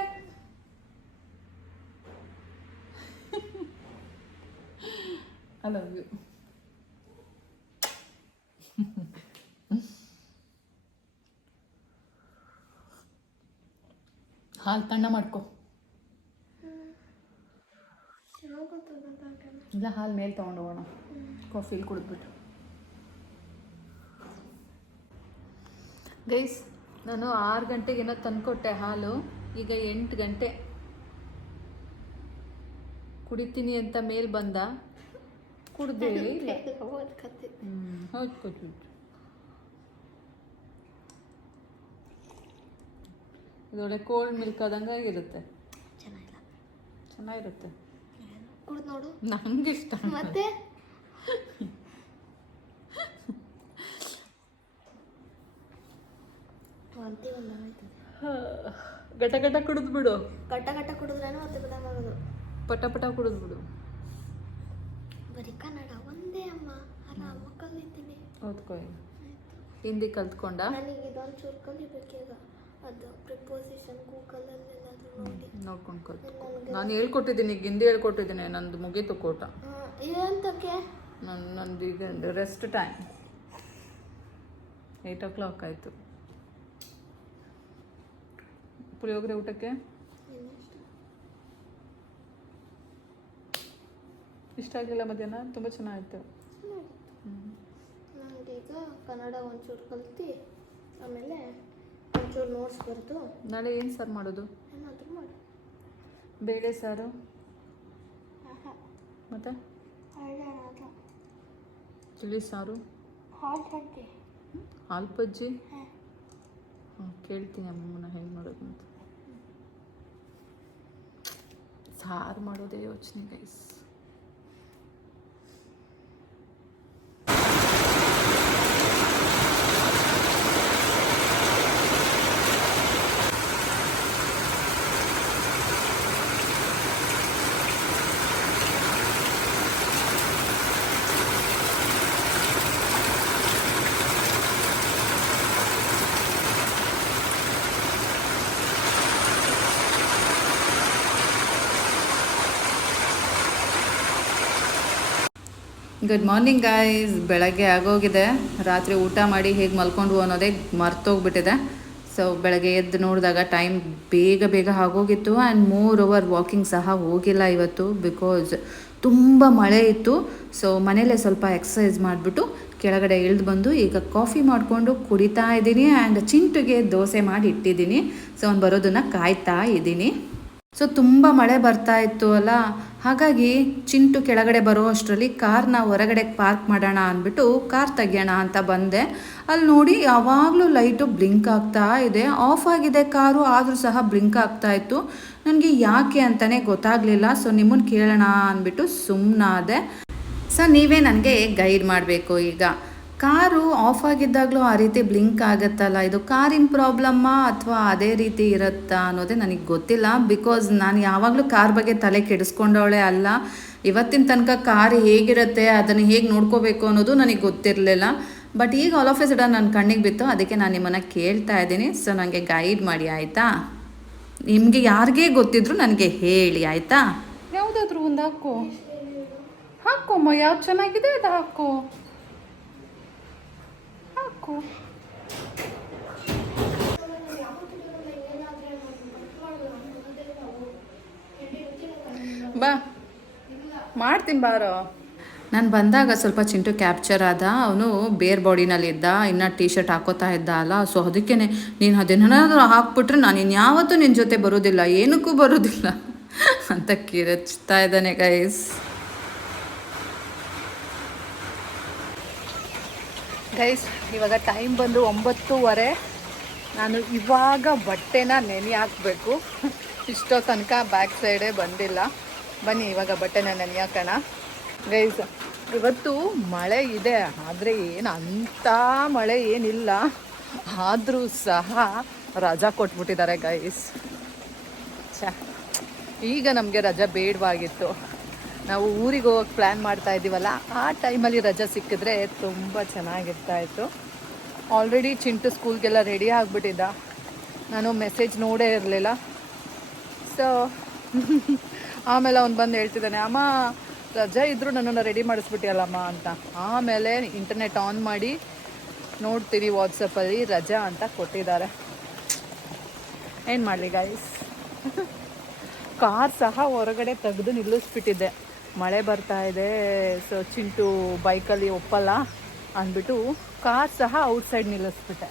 I love you. ಹಾಲು ತಣ್ಣ ಮಾಡ್ಕೊ. ಇಲ್ಲ, ಹಾಲು ಮೇಲೆ ತಗೊಂಡು ಹೋಗೋಣ, ಕಾಫಿಲಿ ಕುಡಿದ್ಬಿಟ್ಟು. ಗೈಸ್, ನಾನು 6 ಗಂಟೆಗೇನೋ ತಂದುಕೊಟ್ಟೆ ಹಾಲು, ಈಗ 8 ಗಂಟೆ. ಕುಡಿತೀನಿ ಅಂತ ಮೇಲ್ ಬಂದ, ಕುಡ್ದೇ ಇಲ್ಲ. ಹೌದು, ಇದೊಳ್ಳೆ ಕೋಲ್ಡ್ ಮಿಲ್ಕ್ ಆದಂಗೆ ಆಗಿರುತ್ತೆ, ಚೆನ್ನಾಗಿರುತ್ತೆ. ನಂಗಿಷ್ಟ. ಮತ್ತೆ ಗಟ ಗಟ ಕುಡಿದ್ಬಿಡು. ಗಟ ಗಟ ಕುಡಿದ್ರೇನು ಮತ್ತೆ ಬಿಡೋದು, ಪಟ ಪಟ ಕುಡಿದ್ಬಿಡು. ಬರೀ ಕನ್ನಡ ಒಂದೇ ಅಮ್ಮ, ಆರಾಮ ಕಲಿತೀನಿ. ಓದ್ಕೊ. ಹಿಂದಿ ಕಲ್ತ್ಕೊಂಡ? ನನಗೆ ಇದೊಂದು ಚೂರು ಕಲಿಬೇಕೀಗ. ಅದು ಪ್ರಿಪೋಸಿಷನ್ ಗೂಗಲಲ್ಲಿ ನೋಡಿ ನೋಡ್ಕೊಂಡು ಕಲ್ತ್ಕೊ. ನಾನು ಹೇಳ್ಕೊಟ್ಟಿದ್ದೀನಿ, ಈಗ ಹಿಂದಿ ಹೇಳ್ಕೊಟ್ಟಿದ್ದೀನಿ, ನಂದು ಮುಗೀತು ಕೋಟ. ಏನಂತಕ್ಕೆ ನನ್ನದೀಗ ರೆಸ್ಟ್ ಟೈಮ್ 8 o'clock ಆಯಿತು. ಪುಳಿಯೋಗರೆ ಊಟಕ್ಕೆ ಇಷ್ಟ ಆಗಿಲ್ಲ ಮಧ್ಯಾಹ್ನ? ತುಂಬ ಚೆನ್ನಾಗಿತ್ತು. ನನಗೀಗ ಕನ್ನಡ ಒಂಚೂರು ಕಲ್ತು ಆಮೇಲೆ ಒಂಚೂರು ನೋಟ್ಸ್ ಬರೆದು ನಾಳೆ ಏನು ಸಾರು ಮಾಡೋದು? ಏನಾದರೂ ಮಾಡು. ಬೇಳೆ ಸಾರು ಮತ್ತು ತಿಳಿ ಸಾರು, ಹಾಲು ಬಜ್ಜಿ. ಕೇಳ್ತೀನಿ ಅಮ್ಮನ ಹೆಂಗೆ ಮಾಡೋದು ಅಂತ. ಸಾರು ಮಾಡೋದೇ ಯೋಚನೆ ಗೈಸ್. Good morning guys. ಬೆಳಗ್ಗೆ ಆಗೋಗಿದೆ. ರಾತ್ರಿ ಊಟ ಮಾಡಿ ಹೇಗೆ ಮಲ್ಕೊಂಡ್ವು ಅನ್ನೋದೇ ಮರ್ತೋಗ್ಬಿಟ್ಟಿದೆ. ಸೊ ಬೆಳಗ್ಗೆ ಎದ್ದು ನೋಡಿದಾಗ ಟೈಮ್ ಬೇಗ ಆಗೋಗಿತ್ತು. ಆ್ಯಂಡ್ ಮೋರ್ ಓವರ್ ವಾಕಿಂಗ್ ಸಹ ಹೋಗಿಲ್ಲ ಇವತ್ತು, ಬಿಕಾಸ್ ತುಂಬ ಮಳೆ ಇತ್ತು. ಸೊ ಮನೇಲೇ ಸ್ವಲ್ಪ ಎಕ್ಸಸೈಸ್ ಮಾಡಿಬಿಟ್ಟು ಕೆಳಗಡೆ ಇಳಿದು ಬಂದು ಈಗ ಕಾಫಿ ಮಾಡಿಕೊಂಡು ಕುಡಿತಾ ಇದ್ದೀನಿ. ಆ್ಯಂಡ್ ಚಿಂಟುಗೆ ದೋಸೆ ಮಾಡಿ ಇಟ್ಟಿದ್ದೀನಿ. ಸೊ ಅವ್ನು ಬರೋದನ್ನು ಕಾಯ್ತಾ ಇದ್ದೀನಿ. ಸೊ ತುಂಬ ಮಳೆ ಬರ್ತಾ ಇತ್ತು ಅಲ್ಲ, ಹಾಗಾಗಿ ಚಿಂಟು ಕೆಳಗಡೆ ಬರೋ ಅಷ್ಟರಲ್ಲಿ ಕಾರ್ನ ಹೊರಗಡೆ ಪಾರ್ಕ್ ಮಾಡೋಣ ಅಂದ್ಬಿಟ್ಟು ಕಾರ್ ತೆಗಿಯೋಣ ಅಂತ ಬಂದೆ. ಅಲ್ಲಿ ನೋಡಿ ಯಾವಾಗಲೂ ಲೈಟು ಬ್ಲಿಂಕ್ ಆಗ್ತಾ ಇದೆ. ಆಫ್ ಆಗಿದೆ ಕಾರು, ಆದರೂ ಸಹ ಬ್ಲಿಂಕ್ ಆಗ್ತಾ ಇತ್ತು. ನನಗೆ ಯಾಕೆ ಅಂತಲೇ ಗೊತ್ತಾಗಲಿಲ್ಲ. ಸೊ ನಿಮ್ಮನ್ನು ಕೇಳೋಣ ಅಂದ್ಬಿಟ್ಟು ಸುಮ್ಮನಾದೆ. ಸೊ ನೀವೇ ನನಗೆ ಗೈಡ್ ಮಾಡಬೇಕು. ಈಗ ಕಾರು ಆಫ್ ಆಗಿದ್ದಾಗಲೂ ಆ ರೀತಿ ಬ್ಲಿಂಕ್ ಆಗುತ್ತಲ್ಲ, ಇದು ಕಾರಿನ ಪ್ರಾಬ್ಲಮ್ಮಾ ಅಥವಾ ಅದೇ ರೀತಿ ಇರುತ್ತಾ ಅನ್ನೋದೇ ನನಗೆ ಗೊತ್ತಿಲ್ಲ. ಬಿಕಾಸ್ ನಾನು ಯಾವಾಗಲೂ ಕಾರ್ ಬಗ್ಗೆ ತಲೆ ಕೆಡಿಸ್ಕೊಂಡವಳೆ ಅಲ್ಲ. ಇವತ್ತಿನ ತನಕ ಕಾರ್ ಹೇಗಿರುತ್ತೆ, ಅದನ್ನು ಹೇಗೆ ನೋಡ್ಕೋಬೇಕು ಅನ್ನೋದು ನನಗೆ ಗೊತ್ತಿರಲಿಲ್ಲ. ಬಟ್ ಈಗ ಆಲ್ ಆಫ್ ಎ ಸಡನ್ ನನ್ನ ಕಣ್ಣಿಗೆ ಬಿತ್ತು. ಅದಕ್ಕೆ ನಾನು ನಿಮ್ಮನ್ನು ಕೇಳ್ತಾ ಇದ್ದೀನಿ. ಸೊ ನನಗೆ ಗೈಡ್ ಮಾಡಿ ಆಯಿತಾ? ನಿಮಗೆ ಯಾರಿಗೇ ಗೊತ್ತಿದ್ರು ನನಗೆ ಹೇಳಿ ಆಯಿತಾ? ಯಾವುದಾದ್ರೂ ಒಂದು ಹಾಕೋಮ್ಮ, ಯಾವ್ದು ಚೆನ್ನಾಗಿದೆ ಅದು ಹಾಕೋ. ಬಾ ಮಾಡ್ತೀನಿ ಬಾರೋ. ನಾನು ಬಂದಾಗ ಸ್ವಲ್ಪ ಚಿಂಟು ಕ್ಯಾಪ್ಚರ್ ಆದ. ಅವನು ಬೇರ್ ಬಾಡಿನಲ್ಲಿದ್ದ, ಇನ್ನು ಟೀ ಶರ್ಟ್ ಹಾಕೋತಾ ಇದ್ದ ಅಲ್ಲ. ಸೊ ಅದಕ್ಕೇ ನೀನು ಅದೇನಾದರೂ ಹಾಕ್ಬಿಟ್ರೆ ನಾನು ಇನ್ಯಾವತ್ತೂ ನಿನ್ನ ಜೊತೆ ಬರೋದಿಲ್ಲ, ಏನಕ್ಕೂ ಬರೋದಿಲ್ಲ ಅಂತ ಕಿರಚ್ತಾ ಇದ್ದಾನೆ ಗೈಸ್. ಇವಾಗ ಟೈಮ್ ಬಂದು 9:30. ನಾನು ಇವಾಗ ಬಟ್ಟೆನ ನೆನೆ ಹಾಕಬೇಕು. ಇಷ್ಟೋ ತನಕ ಬ್ಯಾಕ್ ಸೈಡೇ ಬಂದಿಲ್ಲ. ಬನ್ನಿ ಇವಾಗ ಬಟ್ಟೆನ ನೆನೆ ಹಾಕೋಣ ಗೈಸ್. ಇವತ್ತು ಮಳೆ ಇದೆ, ಆದರೆ ಏನು ಅಂಥ ಮಳೆ ಏನಿಲ್ಲ. ಆದರೂ ಸಹ ರಜಾ ಕೊಟ್ಬಿಟ್ಟಿದ್ದಾರೆ ಗೈಸ್. ಈಗ ನಮಗೆ ರಜಾ ಬೇಡವಾಗಿತ್ತು. ನಾವು ಊರಿಗೆ ಹೋಗೋಕ್ಕೆ ಪ್ಲ್ಯಾನ್ ಮಾಡ್ತಾ ಇದ್ದೀವಲ್ಲ, ಆ ಟೈಮಲ್ಲಿ ರಜಾ ಸಿಕ್ಕಿದ್ರೆ ತುಂಬ ಚೆನ್ನಾಗಿರ್ತಾಯಿತ್ತು. ಆಲ್ರೆಡಿ ಚಿಂಟು ಸ್ಕೂಲ್ಗೆಲ್ಲ ರೆಡಿ ಆಗಿಬಿಟ್ಟಿದ್ದ. ನಾನು ಮೆಸೇಜ್ ನೋಡೇ ಇರಲಿಲ್ಲ. ಸೊ ಆಮೇಲೆ ಅವ್ನು ಬಂದು ಹೇಳ್ತಿದ್ದಾನೆ, ಅಮ್ಮ ರಜಾ ಇದ್ದರೂ ನನ್ನನ್ನು ರೆಡಿ ಮಾಡಿಸ್ಬಿಟ್ಟಿಯಲ್ಲಮ್ಮ ಅಂತ. ಆಮೇಲೆ ಇಂಟರ್ನೆಟ್ ಆನ್ ಮಾಡಿ ನೋಡ್ತೀರಿ ವಾಟ್ಸಪ್ಪಲ್ಲಿ ರಜಾ ಅಂತ ಕೊಟ್ಟಿದ್ದಾರೆ. ಏನು ಮಾಡಲಿ ಗೈಸ್. ಕಾರ್ ಸಹ ಹೊರಗಡೆ ತೆಗೆದು ನಿಲ್ಲಿಸ್ಬಿಟ್ಟಿದ್ದೆ, ಮಳೆ ಬರ್ತಾ ಇದೆ. ಸೊ ಚಿಂಟು ಬೈಕಲ್ಲಿ ಒಪ್ಪಲ್ಲ ಅಂದ್ಬಿಟ್ಟು ಕಾರ್ ಸಹ ಔಟ್ಸೈಡ್ ನಿಲ್ಲಿಸ್ಬಿಟ್ಟೆ.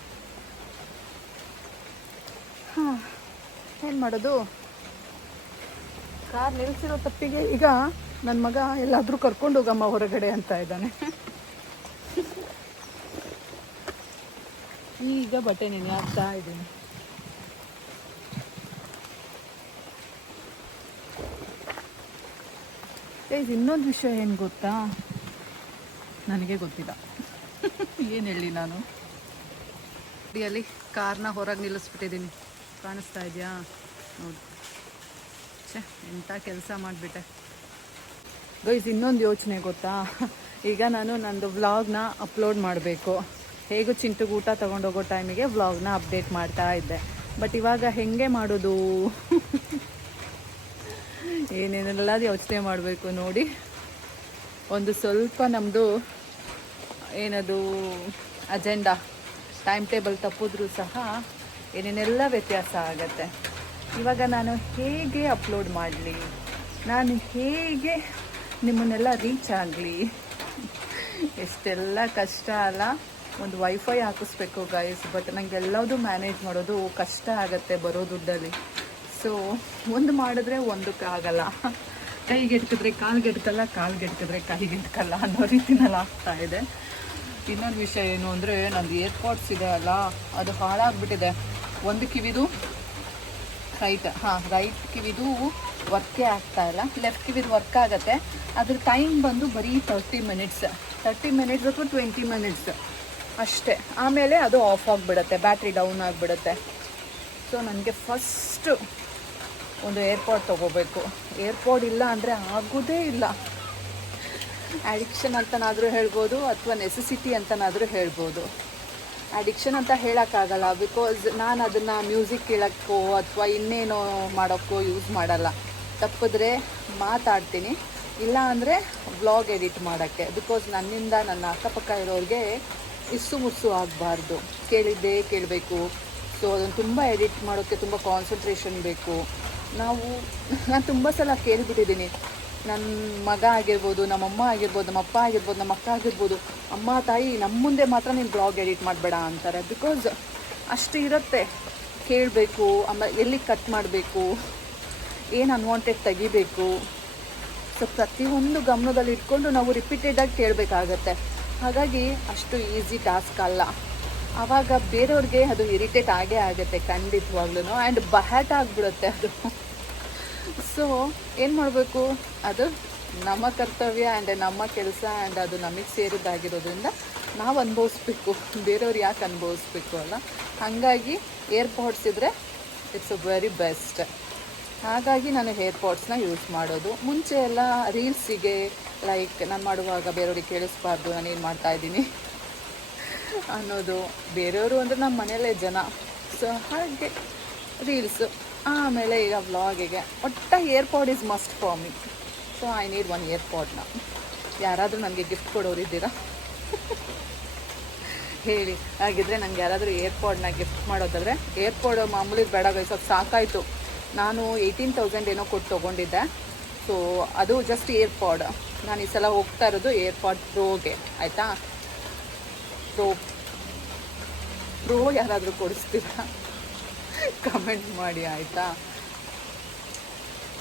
ಏನು ಮಾಡೋದು? ಕಾರ್ ನಿಲ್ಲಿಸಿರೋ ತಪ್ಪಿಗೆ ಈಗ ನನ್ನ ಮಗ ಎಲ್ಲಾದರೂ ಕರ್ಕೊಂಡು ಹೋಗಮ್ಮ ಹೊರಗಡೆ ಅಂತ ಇದ್ದಾನೆ. ಈಗ ಬಟ್ಟೆ ನೆನೆ ಹಾಕ್ತಾ ಇದ್ದೀನಿ. ಇನ್ನೊಂದು ವಿಷಯ ಏನು ಗೊತ್ತಾ, ನನಗೆ ಗೊತ್ತಿಲ್ಲ. ಏನು ಹೇಳಿ ನಾನು ಅಲ್ಲಿ ಕಾರ್ನ ಹೊರಗೆ ನಿಲ್ಲಿಸ್ಬಿಟ್ಟಿದ್ದೀನಿ. ಕಾಣಿಸ್ತಾ ಇದೆಯಾ ನೋಡಿ. ಎಂಥ ಕೆಲಸ ಮಾಡಿಬಿಟ್ಟೆ ಗೈಸ್. ಇನ್ನೊಂದು ಯೋಚನೆ ಗೊತ್ತಾ, ಈಗ ನಾನು ನಂದು ವ್ಲಾಗ್ನ ಅಪ್ಲೋಡ್ ಮಾಡಬೇಕು. ಹೇಗೂ ಚಿಂಟುಗೆ ಊಟ ತೊಗೊಂಡೋಗೋ ಟೈಮಿಗೆ ವ್ಲಾಗ್ನ ಅಪ್ಡೇಟ್ ಮಾಡ್ತಾ ಇದ್ದೆ. ಬಟ್ ಇವಾಗ ಹೆಂಗೆ ಮಾಡೋದು ಏನೇನೆಲ್ಲ ಯೋಚನೆ ಮಾಡಬೇಕು ನೋಡಿ. ಒಂದು ಸ್ವಲ್ಪ ನಮ್ಮದು ಏನದು ಅಜೆಂಡಾ ಟೈಮ್ ಟೇಬಲ್ ತಪ್ಪಿದ್ರೂ ಸಹ ಏನೇನೆಲ್ಲ ವ್ಯತ್ಯಾಸ ಆಗತ್ತೆ. ಇವಾಗ ನಾನು ಹೇಗೆ ಅಪ್ಲೋಡ್ ಮಾಡಲಿ, ನಾನು ಹೇಗೆ ನಿಮ್ಮನ್ನೆಲ್ಲ ರೀಚ್ ಆಗಲಿ, ಎಷ್ಟೆಲ್ಲ ಕಷ್ಟ ಅಲ್ಲ. ಒಂದು ವೈಫೈ ಹಾಕಿಸ್ಬೇಕು ಗೈಸ್, ಬಟ್ ನನಗೆ ಎಲ್ಲದೂ ಮ್ಯಾನೇಜ್ ಮಾಡೋದು ಕಷ್ಟ ಆಗುತ್ತೆ ಬರೋ ದುಡ್ಡಲ್ಲಿ. ಸೊ ಒಂದು ಮಾಡಿದ್ರೆ ಒಂದಕ್ಕೆ ಆಗಲ್ಲ, ಕೈಗೆಟ್ಕಿದ್ರೆ ಕಾಲ್ಗೆಟ್ಕಲ್ಲ, ಕಾಲ್ಗೆಟ್ಕಿದ್ರೆ ಕೈಗೆಟ್ಕಲ್ಲ ಅನ್ನೋ ರೀತಿನಲ್ಲಿ ಆಗ್ತಾ ಇದೆ. ಇನ್ನೊಂದು ವಿಷಯ ಏನು ಅಂದರೆ, ನಂದು ಏರ್ಪಾಡ್ಸ್ ಇದೆ ಅಲ್ಲ, ಅದು ಹಾಳಾಗ್ಬಿಟ್ಟಿದೆ. ಒಂದು ಕಿವಿದು ರೈಟ್ ಕಿವಿದು ವರ್ಕೇ ಆಗ್ತಾ ಇಲ್ಲ, ಲೆಫ್ಟ್ ಕಿವಿದು ವರ್ಕ್ ಆಗುತ್ತೆ. ಅದ್ರ ಟೈಮ್ ಬಂದು ಬರೀ 30 ಮಿನಿಟ್ಸ್ ಅಥವಾ 20 ಮಿನಿಟ್ಸ್ ಅಷ್ಟೇ. ಆಮೇಲೆ ಅದು ಆಫ್ ಆಗಿಬಿಡುತ್ತೆ, ಬ್ಯಾಟ್ರಿ ಡೌನ್ ಆಗಿಬಿಡುತ್ತೆ. ಸೊ ನನಗೆ ಫಸ್ಟು ಒಂದು ಏರ್ಪಾಡ್ ತೊಗೋಬೇಕು. ಏರ್ಪಾಡ್ ಇಲ್ಲ ಅಂದರೆ ಆಗೋದೇ ಇಲ್ಲ. ಅಡಿಕ್ಷನ್ ಅಂತನಾದರೂ ಹೇಳ್ಬೋದು, ಅಥವಾ ನೆಸೆಸಿಟಿ ಅಂತನಾದರೂ ಹೇಳ್ಬೋದು. ಅಡಿಕ್ಷನ್ ಅಂತ ಹೇಳೋಕ್ಕಾಗಲ್ಲ, ಬಿಕಾಸ್ ನಾನು ಅದನ್ನು ಮ್ಯೂಸಿಕ್ ಕೇಳೋಕ್ಕೋ ಅಥವಾ ಇನ್ನೇನೋ ಮಾಡೋಕ್ಕೋ ಯೂಸ್ ಮಾಡಲ್ಲ. ತಪ್ಪಿದ್ರೆ ಮಾತಾಡ್ತೀನಿ, ಇಲ್ಲ ಅಂದರೆ ವ್ಲಾಗ್ ಎಡಿಟ್ ಮಾಡೋಕ್ಕೆ. ಬಿಕಾಸ್ ನನ್ನಿಂದ ನನ್ನ ಅಕ್ಕಪಕ್ಕ ಇರೋರಿಗೆ ಇಸ್ಸು ಮುಸ್ಸು ಆಗಬಾರ್ದು, ಕೇಳಿದ್ದೇ ಕೇಳಬೇಕು. ಸೊ ಅದನ್ನು ತುಂಬ ಎಡಿಟ್ ಮಾಡೋಕ್ಕೆ ತುಂಬ ಕಾನ್ಸಂಟ್ರೇಷನ್ ಬೇಕು. ನಾನು ತುಂಬ ಸಲ ಕೇಳಿಬಿಟ್ಟಿದ್ದೀನಿ, ನನ್ನ ಮಗ ಆಗಿರ್ಬೋದು, ನಮ್ಮಮ್ಮ ಆಗಿರ್ಬೋದು, ನಮ್ಮಪ್ಪ ಆಗಿರ್ಬೋದು, ನಮ್ಮ ಅಕ್ಕ ಆಗಿರ್ಬೋದು, ಅಮ್ಮ ತಾಯಿ ನಮ್ಮ ಮುಂದೆ ಮಾತ್ರ ನೀನು ಬ್ಲಾಗ್ ಎಡಿಟ್ ಮಾಡಬೇಡ ಅಂತಾರೆ. ಬಿಕಾಸ್ ಅಷ್ಟು ಇರುತ್ತೆ, ಕೇಳಬೇಕು, ಆಮೇಲೆ ಎಲ್ಲಿ ಕಟ್ ಮಾಡಬೇಕು, ಏನು ಅನ್ವಾಂಟೆಡ್ ತೆಗಿಬೇಕು. ಸೊ ಪ್ರತಿಯೊಂದು ಗಮನದಲ್ಲಿ ಇಟ್ಕೊಂಡು ನಾವು ರಿಪೀಟೆಡಾಗಿ ಕೇಳಬೇಕಾಗತ್ತೆ. ಹಾಗಾಗಿ ಅಷ್ಟು ಈಸಿ ಟಾಸ್ಕ್ ಅಲ್ಲ. ಆವಾಗ ಬೇರೆಯವ್ರಿಗೆ ಅದು ಇರಿಟೇಟ್ ಆಗೇ ಆಗುತ್ತೆ ಖಂಡಿತವಾಗ್ಲೂ, ಆ್ಯಂಡ್ ಬಹ್ಯಾಟ್ ಆಗಿಬಿಡುತ್ತೆ ಅದು. ಸೊ ಏನು ಮಾಡಬೇಕು, ಅದು ನಮ್ಮ ಕರ್ತವ್ಯ ಆ್ಯಂಡ್ ನಮ್ಮ ಕೆಲಸ, ಆ್ಯಂಡ್ ಅದು ನಮಗೆ ಸೇರಿದ್ದಾಗಿರೋದ್ರಿಂದ ನಾವು ಅನುಭವಿಸ್ಬೇಕು, ಬೇರೆಯವ್ರು ಯಾಕೆ ಅನುಭವಿಸ್ಬೇಕು ಅಲ್ಲ. ಹಾಗಾಗಿ ಏರ್ಪಾಡ್ಸ್ ಇದ್ದರೆ ಇಟ್ಸ್ ಅ ವೆರಿ ಬೆಸ್ಟ್. ಹಾಗಾಗಿ ನಾನು ಏರ್ಪಾಡ್ಸ್ನ ಯೂಸ್ ಮಾಡೋದು. ಮುಂಚೆ ಎಲ್ಲ ರೀಲ್ಸಿಗೆ ಲೈಕ್ ನಾನು ಮಾಡುವಾಗ ಬೇರೆಯವ್ರಿಗೆ ಕೇಳಿಸ್ಬಾರ್ದು ನಾನೇನು ಮಾಡ್ತಾಯಿದ್ದೀನಿ ಅನ್ನೋದು. ಬೇರೆಯವರು ಅಂದರೆ ನಮ್ಮ ಮನೆಯಲ್ಲೇ ಜನ. ಸೊ ಹಾಗೆ ರೀಲ್ಸು, ಆಮೇಲೆ ಈಗ ವ್ಲಾಗಿಗೆ ಒಟ್ಟ AirPod is must for me. So I need one ಏರ್ಪಾಡ್ನ. ಯಾರಾದರೂ ನನಗೆ ಗಿಫ್ಟ್ ಕೊಡೋರಿದ್ದೀರಾ ಹೇಳಿ. ಹಾಗಿದ್ರೆ ನನಗೆ ಯಾರಾದರೂ ಏರ್ಪಾಡ್ನ ಗಿಫ್ಟ್ ಮಾಡೋದಾದರೆ, ಏರ್ಪಾಡ್ ಮಾಮೂಲಿ ಬೇಡ ಸ್ವಲ್ಪ ಸಾಕಾಯಿತು. ನಾನು 18,000 ಏನೋ ಕೊಟ್ಟು ತೊಗೊಂಡಿದ್ದೆ. ಸೊ ಅದು ಜಸ್ಟ್ ಏರ್ಪಾಡ್. ನಾನು ಈ ಸಲ ಹೋಗ್ತಾ ಇರೋದು ಏರ್ಪಾಡ್ ಪ್ರೋಗೆ, ಆಯಿತಾ. ಪ್ರೋ ಯಾರಾದರೂ ಕೊಡಿಸ್ತೀರಾ ಕಮೆಂಟ್ ಮಾಡಿ, ಆಯಿತಾ.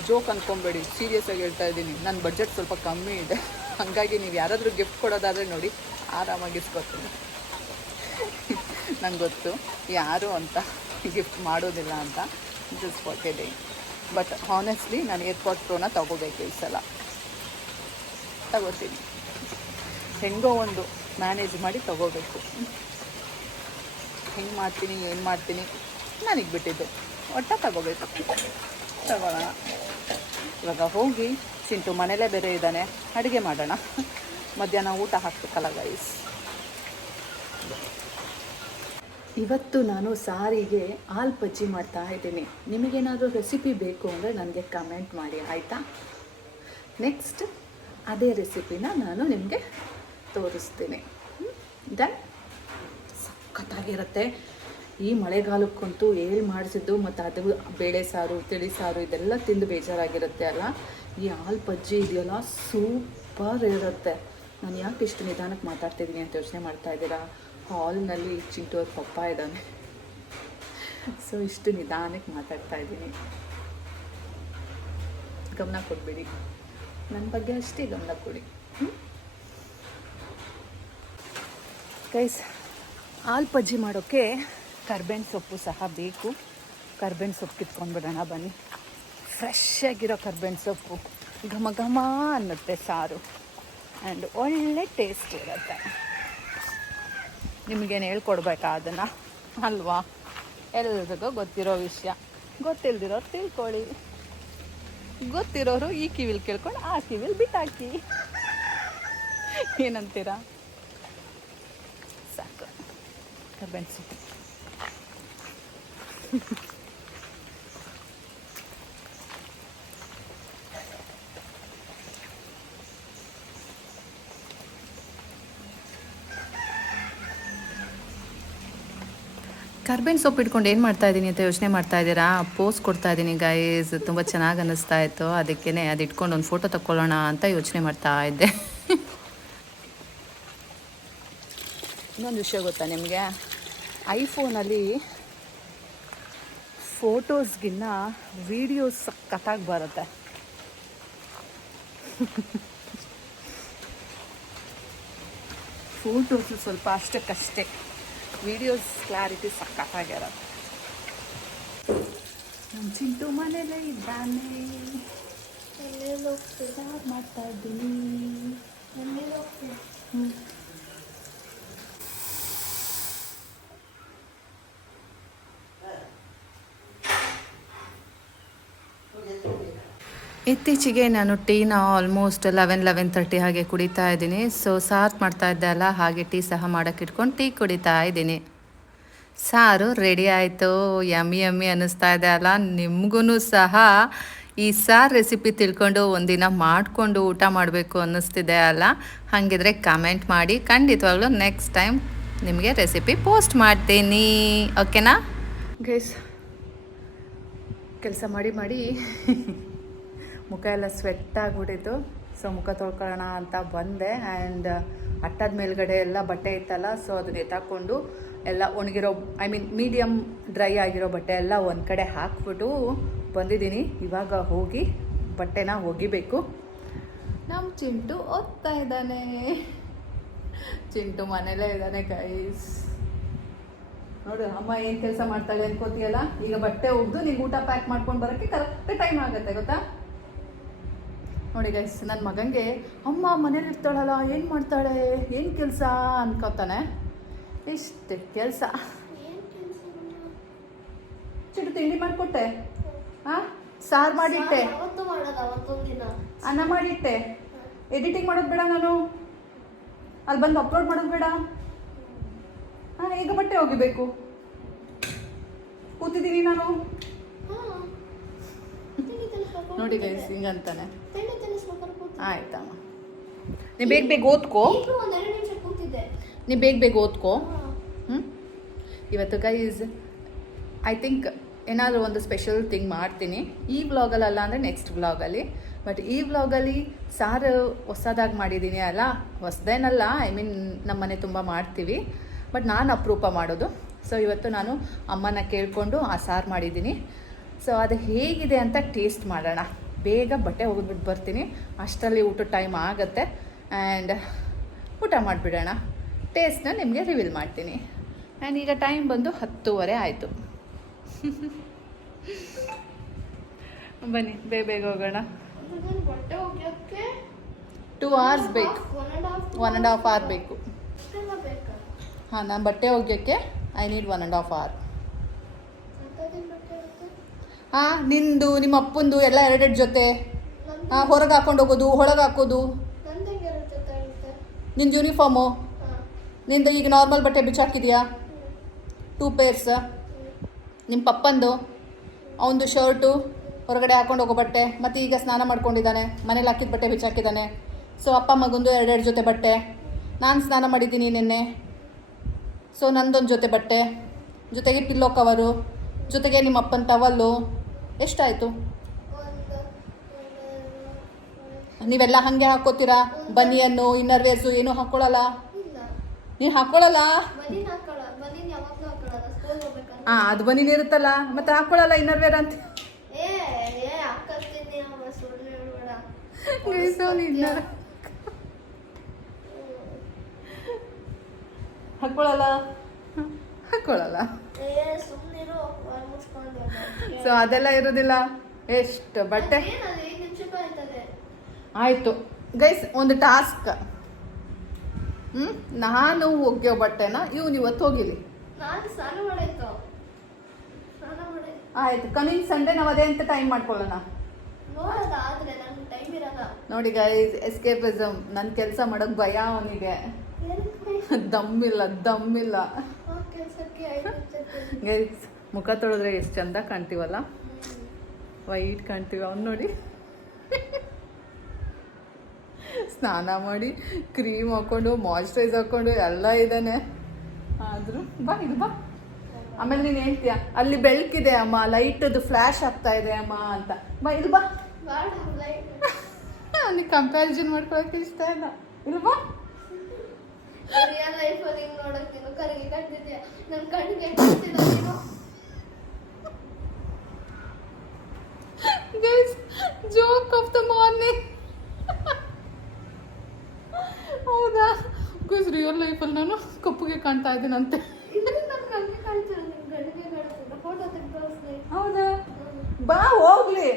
ಜೋಕ್ ಅಂದ್ಕೊಂಬೇಡಿ, ಸೀರಿಯಸ್ಸಾಗಿ ಹೇಳ್ತಾ ಇದ್ದೀನಿ. ನನ್ನ ಬಡ್ಜೆಟ್ ಸ್ವಲ್ಪ ಕಮ್ಮಿ ಇದೆ, ಹಾಗಾಗಿ ನೀವು ಯಾರಾದರೂ ಗಿಫ್ಟ್ ಕೊಡೋದಾದರೆ ನೋಡಿ, ಆರಾಮಾಗಿ ಇಸ್ಕೊತೀನಿ. ನಂಗೆ ಗೊತ್ತು ಯಾರು ಅಂತ ಗಿಫ್ಟ್ ಮಾಡೋದಿಲ್ಲ ಅಂತ, just for kidding. But honestly ನಾನು ಏರ್ಪಾಡ್ ಪ್ರೋನ ತೊಗೋಬೇಕು ಈ ಸಲ. ತಗೋತೀನಿ, ಹೆಂಗೋ ಒಂದು ಮ್ಯಾನೇಜ್ ಮಾಡಿ ತೊಗೋಬೇಕು. ಹೆಂಗೆ ಮಾಡ್ತೀನಿ, ಏನು ಮಾಡ್ತೀನಿ ನನಗೆ ಬಿಟ್ಟಿದ್ದು, ಒಟ್ಟ ತಗೋಬೇಕು. ತಗೊಳ್ಳೋಣ. ಇವಾಗ ಹೋಗಿ ಚಿಂಟು ಮನೇಲೇ ಬೇರೆ ಇದ್ದಾನೆ, ಅಡುಗೆ ಮಾಡೋಣ. ಮಧ್ಯಾಹ್ನ ಊಟ ಹಾಕ್ಬೇಕಲ್ಲ ಗೈಸ್. ಇವತ್ತು ನಾನು ಸಾರಿಗೆ ಹಾಲು ಬಜ್ಜಿ ಮಾಡ್ತಾ ಇದ್ದೀನಿ. ನಿಮಗೇನಾದರೂ ರೆಸಿಪಿ ಬೇಕು ಅಂದರೆ ನನಗೆ ಕಮೆಂಟ್ ಮಾಡಿ, ಆಯಿತಾ. ನೆಕ್ಸ್ಟ್ ಅದೇ ರೆಸಿಪಿನ ನಾನು ನಿಮಗೆ ತೋರಿಸ್ತೀನಿ. ಡನ್. ಸಖತ್ತಾಗಿರುತ್ತೆ. ಈ ಮಳೆಗಾಲಕ್ಕಂತೂ ಮಾಡಿಸಿದ್ದು ಮತ್ತು ಅದು ಬೇಳೆ ಸಾರು, ತಿಳಿ ಸಾರು ಇದೆಲ್ಲ ತಿಂದು ಬೇಜಾರಾಗಿರುತ್ತೆ ಅಲ್ಲ. ಈ ಹಾಲು ಬಜ್ಜಿ ಇದೆಯಲ್ಲ, ಸೂಪರ್ ಇರುತ್ತೆ. ನಾನು ಯಾಕೆ ಇಷ್ಟು ನಿಧಾನಕ್ಕೆ ಮಾತಾಡ್ತಿದ್ದೀನಿ ಅಂತ ಯೋಚನೆ ಮಾಡ್ತಾ ಇದ್ದೀರಾ? ಹಾಲ್ನಲ್ಲಿ ಚಿಂಟು ಅವ್ರ ಪಪ್ಪ ಇದ್ದಾನೆ, ಸೊ ಇಷ್ಟು ನಿಧಾನಕ್ಕೆ ಮಾತಾಡ್ತಾ ಇದ್ದೀನಿ. ಗಮನ ಕೊಡಬೇಡಿ, ನನ್ನ ಬಗ್ಗೆ ಅಷ್ಟೇ ಗಮನ ಕೊಡಿ ಗೈಸ್. ಹಾಲು ಬಜ್ಜಿ ಮಾಡೋಕ್ಕೆ ಕರ್ಬೇವಿನ ಸೊಪ್ಪು ಸಹ ಬೇಕು. ಕರ್ಬೇವಿನ ಸೊಪ್ಪು ಕಿತ್ಕೊಂಡ್ಬಿಡೋಣ ಬನ್ನಿ. ಫ್ರೆಶ್ ಆಗಿರೋ ಕರ್ಬೇವಿನ ಸೊಪ್ಪು, ಘಮ ಘಮ ಅನ್ನುತ್ತೆ ಸಾರು, ಆ್ಯಂಡ್ ಒಳ್ಳೆ ಟೇಸ್ಟ್ ಇರುತ್ತೆ. ನಿಮಗೇನು ಹೇಳ್ಕೊಡ್ಬೇಕಾ ಅದನ್ನು, ಅಲ್ವಾ? ಎಲ್ರಿಗೂ ಗೊತ್ತಿರೋ ವಿಷಯ, ಗೊತ್ತಿಲ್ದಿರೋರು ತಿಳ್ಕೊಳ್ಳಿ. ಗೊತ್ತಿರೋರು ಈ ಕಿವಿಲಿ ಕೇಳ್ಕೊಂಡು ಆ ಕಿವಿಲಿ ಬಿಟ್ಟಾಕಿ. ಏನಂತೀರಾ? ಸಾಕು ಕರ್ಬೇವಿನ ಸೊಪ್ಪು. ಕರ್ಬೇವಿನ ಸೊಪ್ಪು ಇಟ್ಕೊಂಡು ಏನು ಮಾಡ್ತಾ ಇದ್ದೀನಿ ಅಂತ ಯೋಚನೆ ಮಾಡ್ತಾ ಇದ್ದೀರಾ? ಪೋಸ್ಟ್ ಕೊಡ್ತಾ ಇದ್ದೀನಿ ಗೈಸ್. ತುಂಬ ಚೆನ್ನಾಗಿ ಅನ್ನಿಸ್ತಾ ಇತ್ತು, ಅದಕ್ಕೇ ಅದು ಇಟ್ಕೊಂಡು ಒಂದು ಫೋಟೋ ತಗೊಳ್ಳೋಣ ಅಂತ ಯೋಚನೆ ಮಾಡ್ತಾ ಇದ್ದೆ. ಇನ್ನೊಂದು ವಿಷಯ ಗೊತ್ತಾ ನಿಮಗೆ, ಐಫೋನಲ್ಲಿ ಫೋಟೋಸ್ಗಿನ್ನ ವೀಡಿಯೋಸ್ ಸಖತ್ತಾಗಿ ಬರುತ್ತೆ. ಫೋಟೋಸು ಸ್ವಲ್ಪ ಅಷ್ಟಕ್ಕಷ್ಟೇ, ವೀಡಿಯೋಸ್ ಕ್ಲಾರಿಟಿ ಸಖತ್ತಾಗಿರುತ್ತೆ. ನಮ್ಮ ಚಿಂಟು ಮನೇಲೇ ಇದ್ದಾನೆ, ಮಾಡ್ತಾ ಇದ್ದೀನಿ. ಇತ್ತೀಚೆಗೆ ನಾನು ಟೀನ ಆಲ್ಮೋಸ್ಟ್ 11-11:30 ಹಾಗೆ ಕುಡಿತಾ ಇದ್ದೀನಿ. ಸೊ ಸಾರು ಮಾಡ್ತಾ ಇದ್ದೆ ಅಲ್ಲ, ಹಾಗೆ ಟೀ ಸಹ ಮಾಡೋಕ್ಕೆ ಇಟ್ಕೊಂಡು ಟೀ ಕುಡಿತಾ ಇದ್ದೀನಿ. ಸಾರು ರೆಡಿ ಆಯಿತು. ಯಮ್ಮಿ ಯಮ್ಮಿ ಅನ್ನಿಸ್ತಾ ಇದೆ ಅಲ್ಲ? ನಿಮಗೂ ಸಹ ಈ ಸಾರು ರೆಸಿಪಿ ತಿಳ್ಕೊಂಡು ಒಂದಿನ ಮಾಡಿಕೊಂಡು ಊಟ ಮಾಡಬೇಕು ಅನ್ನಿಸ್ತಿದೆ ಅಲ್ಲ? ಹಾಗಿದ್ರೆ ಕಮೆಂಟ್ ಮಾಡಿ, ಖಂಡಿತವಾಗ್ಲೂ ನೆಕ್ಸ್ಟ್ ಟೈಮ್ ನಿಮಗೆ ರೆಸಿಪಿ ಪೋಸ್ಟ್ ಮಾಡ್ತೀನಿ. ಓಕೆನಾ ಗೈಸ್? ಕೆಲಸ ಮಾಡಿ ಮುಖ ಎಲ್ಲ ಸ್ವೆಟ್ ಆಗಿಬಿಟ್ಟಿತ್ತು. ಸೊ ಮುಖ ತೊಳ್ಕೊಳ್ಳೋಣ ಅಂತ ಬಂದೆ. ಆ್ಯಂಡ್ ಅಟ್ಟದ ಮೇಲ್ಗಡೆ ಎಲ್ಲ ಬಟ್ಟೆ ಇತ್ತಲ್ಲ, ಸೊ ಅದನ್ನ ಎತ್ತಾಕೊಂಡು ಎಲ್ಲ ಒಣಗಿರೋ ಮೀಡಿಯಮ್ ಡ್ರೈ ಆಗಿರೋ ಬಟ್ಟೆ ಎಲ್ಲ ಒಂದು ಕಡೆ ಹಾಕ್ಬಿಟ್ಟು ಬಂದಿದ್ದೀನಿ. ಇವಾಗ ಹೋಗಿ ಬಟ್ಟೆನ ಒಗಿಬೇಕು. ನಮ್ಮ ಚಿಂಟು ಓದ್ತಾ ಇದ್ದಾನೆ. ಚಿಂಟು ಮನೇಲೇ ಇದ್ದಾನೆ ಗೈಸ್. ನೋಡು ಅಮ್ಮ ಏನು ಕೆಲಸ ಮಾಡ್ತಾಳೆ ಅನ್ಕೋತೀಯಲ್ಲ? ಈಗ ಬಟ್ಟೆ ಒಗ್ದು ನಿಂಗೆ ಊಟ ಪ್ಯಾಕ್ ಮಾಡ್ಕೊಂಡು ಬರೋಕ್ಕೆ ಕರೆಕ್ಟ್ ಟೈಮ್ ಆಗುತ್ತೆ, ಗೊತ್ತಾ? ನೋಡಿ ಗೈಸ್, ನನ್ನ ಮಗನಿಗೆ ಅಮ್ಮ ಮನೇಲಿ ಇರ್ತಾಳಲ್ಲ, ಏನು ಮಾಡ್ತಾಳೆ, ಏನು ಕೆಲಸ ಅನ್ಕೋತಾನೆ. ಇಷ್ಟೇ ಕೆಲಸ. ಚಿಟ್ಟು ತಿಂಡಿ ಮಾಡಿಕೊಟ್ಟೆ, ಹಾಂ ಸಾರು ಮಾಡಿಟ್ಟೆ, ಅನ್ನ ಮಾಡಿಟ್ಟೆ, ಎಡಿಟಿಂಗ್ ಮಾಡೋದು ಬೇಡ, ನಾನು ಅಲ್ಲಿ ಬಂದು ಅಪ್ಲೋಡ್ ಮಾಡೋದು ಬೇಡ. ಹಾಂ ಈಗ ಬಟ್ಟೆ ಒಗಿಬೇಕು. ಕೂತಿದ್ದೀನಿ ನಾನು. ನೋಡಿ ಗೈಸ್ ಹಿಂಗಂತಾನೆ. ಆಯ್ತಮ್ಮ, ನೀ ಬೇಗ ಓದ್ಕೋ, ನೀ ಬೇಗ ಓದ್ಕೋ. ಇವತ್ತು ಗೈಸ್ ಐ ಥಿಂಕ್ ಏನಾದರೂ ಒಂದು ಸ್ಪೆಷಲ್ ಥಿಂಗ್ ಮಾಡ್ತೀನಿ. ಈ ವ್ಲಾಗಲ್ಲ ಅಂದರೆ ನೆಕ್ಸ್ಟ್ ವ್ಲಾಗಲ್ಲಿ. ಬಟ್ ಈ ವ್ಲಾಗಲ್ಲಿ ಸಾರು ಹೊಸದಾಗಿ ಮಾಡಿದ್ದೀನಿ ಅಲ್ಲ, ಹೊಸದೇನಲ್ಲ, ನಮ್ಮ ಮನೆ ತುಂಬ ಮಾಡ್ತೀವಿ, ಬಟ್ ನಾನು ಅಪರೂಪ ಮಾಡೋದು. ಸೊ ಇವತ್ತು ನಾನು ಅಮ್ಮನ ಕೇಳಿಕೊಂಡು ಆ ಸಾರು ಮಾಡಿದ್ದೀನಿ. ಸೊ ಅದು ಹೇಗಿದೆ ಅಂತ ಟೇಸ್ಟ್ ಮಾಡೋಣ. ಬೇಗ ಬಟ್ಟೆ ಒಗೆದ್ಬಿಟ್ಟು ಬರ್ತೀನಿ, ಅಷ್ಟರಲ್ಲಿ ಊಟದ ಟೈಮ್ ಆಗುತ್ತೆ. ಆ್ಯಂಡ್ ಊಟ ಮಾಡಿಬಿಡೋಣ. ಟೇಸ್ಟ್ನ ನಿಮಗೆ ರಿವೀಲ್ ಮಾಡ್ತೀನಿ. ಆ್ಯಂಡ್ ಈಗ ಟೈಮ್ ಬಂದು 10:30 ಆಯಿತು. ಬನ್ನಿ ಬೇಗ ಹೋಗೋಣ. 2 hours ಬೇಕು, 1.5 hour ಬೇಕು. ಹಾಂ, ನಾನು ಬಟ್ಟೆ ಒಗೆಯೋಕ್ಕೆ ಐ ನೀಡ್ 1.5 hour. ಹಾಂ, ನಿಂದು ನಿಮ್ಮ ಅಪ್ಪಂದು ಎಲ್ಲ 2 ಜೊತೆ. ಹಾಂ, ಹೊರಗೆ ಹಾಕೊಂಡು ಹೋಗೋದು, ಒಳಗೆ ಹಾಕೋದು. ನಿನ್ನ ಯೂನಿಫಾರ್ಮು, ನಿಂದು ಈಗ ನಾರ್ಮಲ್ ಬಟ್ಟೆ ಬಿಚ್ಚಾಕಿದೆಯಾ 2 pairs. ನಿಮ್ಮ ಪಪ್ಪಂದು ಅವನದು ಶರ್ಟು ಹೊರಗಡೆ ಹಾಕೊಂಡು ಹೋಗೋ ಬಟ್ಟೆ, ಮತ್ತು ಈಗ ಸ್ನಾನ ಮಾಡ್ಕೊಂಡಿದ್ದಾನೆ, ಮನೇಲಿ ಹಾಕಿದ ಬಟ್ಟೆ ಬಿಚ್ಚಾಕಿದ್ದಾನೆ. ಸೊ ಅಪ್ಪ ಮಗಂದು 2 ಜೊತೆ ಬಟ್ಟೆ. ನಾನು ಸ್ನಾನ ಮಾಡಿದ್ದೀನಿ ನಿನ್ನೆ, ಸೊ ನಂದೊಂದು ಜೊತೆ ಬಟ್ಟೆ, ಜೊತೆಗೆ ಪಿಲ್ಲೋ ಕವರು, ಜೊತೆಗೆ ನಿಮ್ಮ ಅಪ್ಪನ ಟವಲ್ಲು. ಎಷ್ಟಾಯಿತು? ನೀವೆಲ್ಲ ಹಾಗೆ ಹಾಕೋತೀರಾ? ಬನಿಯನ್ನು, ಇನ್ನರ್ ವೇರ್ಸು ಏನೂ ಹಾಕ್ಕೊಳ್ಳಲ್ಲ? ನೀನು ಹಾಕ್ಕೊಳ್ಳಲ್ಲ? ಹಾಂ, ಅದು ಬನಿನ ಇರುತ್ತಲ್ಲ, ಮತ್ತೆ ಹಾಕ್ಕೊಳ್ಳಲ್ಲ ಇನ್ನರ್ ವೇರ್ ಅಂತ. ಹಾಕ್ಕೊಳ್ಳಲ್ಲ, ಹಾಕ್ಕೊಳ್ಳಲ್ಲ. ಸೊ ಅದೆಲ್ಲ ಇರೋದಿಲ್ಲ. ಎಷ್ಟು ಬಟ್ಟೆ ಆಯಿತು ಗೈಸ್, ಒಂದು ಟಾಸ್ಕ್. ನಾನು ಒಗೆಯೋ ಬಟ್ಟೆನ ಇವತ್ತು ಹೋಗಿಲಿ. ಆಯ್ತು, ಕಮಿಂಗ್ ಸಂಡೇ ನಾವು ಅದೇ ಅಂತ ಟೈಮ್ ಮಾಡ್ಕೊಳ್ಳೋಣ. ನೋಡಿ ಗೈಸ್, ಎಸ್ಕೇಪಿಸಮ್. ನನ್ನ ಕೆಲಸ ಮಾಡೋಕೆ ಭಯ ಅವನಿಗೆ. ದಮ್ಮಿಲ್ಲ. ಗೈಸ್, ಮುಖ ತೊಳೆದ್ರೆ ಎಷ್ಟು ಚಂದ ಕಾಣ್ತೀವಲ್ಲ, ವೈಟ್ ಕಾಣ್ತೀವಿ. ಅವ್ನು ನೋಡಿ ಸ್ನಾನ ಮಾಡಿ ಕ್ರೀಮ್ ಹಾಕ್ಕೊಂಡು ಮಾಯ್ಶ್ಚರೈಸ್ ಹಾಕ್ಕೊಂಡು ಎಲ್ಲ ಇದ್ದಾನೆ. ಆದರೂ ಬಾ ಆಮೇಲೆ ನೀನು ಹೇಳ್ತೀಯ ಅಲ್ಲಿ ಬೆಳಕಿದೆ ಅಮ್ಮ, ಲೈಟದು ಫ್ಲಾಶ್ ಆಗ್ತಾ ಇದೆ ಅಮ್ಮ ಅಂತ. ಬಾ ಇಲ್ಲಿ ಬಾ. ನೀ ಕಂಪ್ಯಾರಿಸನ್ ಮಾಡ್ಕೊಳಕ್ಕೆ ಇಷ್ಟ ಇಲ್ಲ. ಇಲ್ಲಿ ಬಾ. ರಿಯಲ್ ಲೈಫ್ ಅಲ್ಲಿ ನೋಡಕ್ ನೀನು ಕರಗಿ ಕಟ್ಟಿದ್ಯಾ, ನನ್ನ ಕಣ್ಣಿಗೆ ಕಾಣ್ತಿಲ್ಲ ನೀನು. Guys, joke of the morning. ಹೌದಾ ಗೈಸ್, ರಿಯಲ್ ಲೈಫಲ್ಲಿ ನಾನು ಕಪ್ಪುಗೆ ಕಾಣ್ತಾ ಇದ್ದೀನಂತೆ. ನನ್ನ ಕಣ್ಣಿಗೆ ಕಾಣ್ತಿಲ್ಲ, ನಿನ್ನ ಕಣ್ಣಿಗೆ ಕಾಣ್ತಿಲ್ಲ. ಫೋಟೋ ತೆಗೆದು ತೋರಿಸ್ದೆ. ಹೌದಾ, ಬಾ ಹೋಗ್ಲಿ,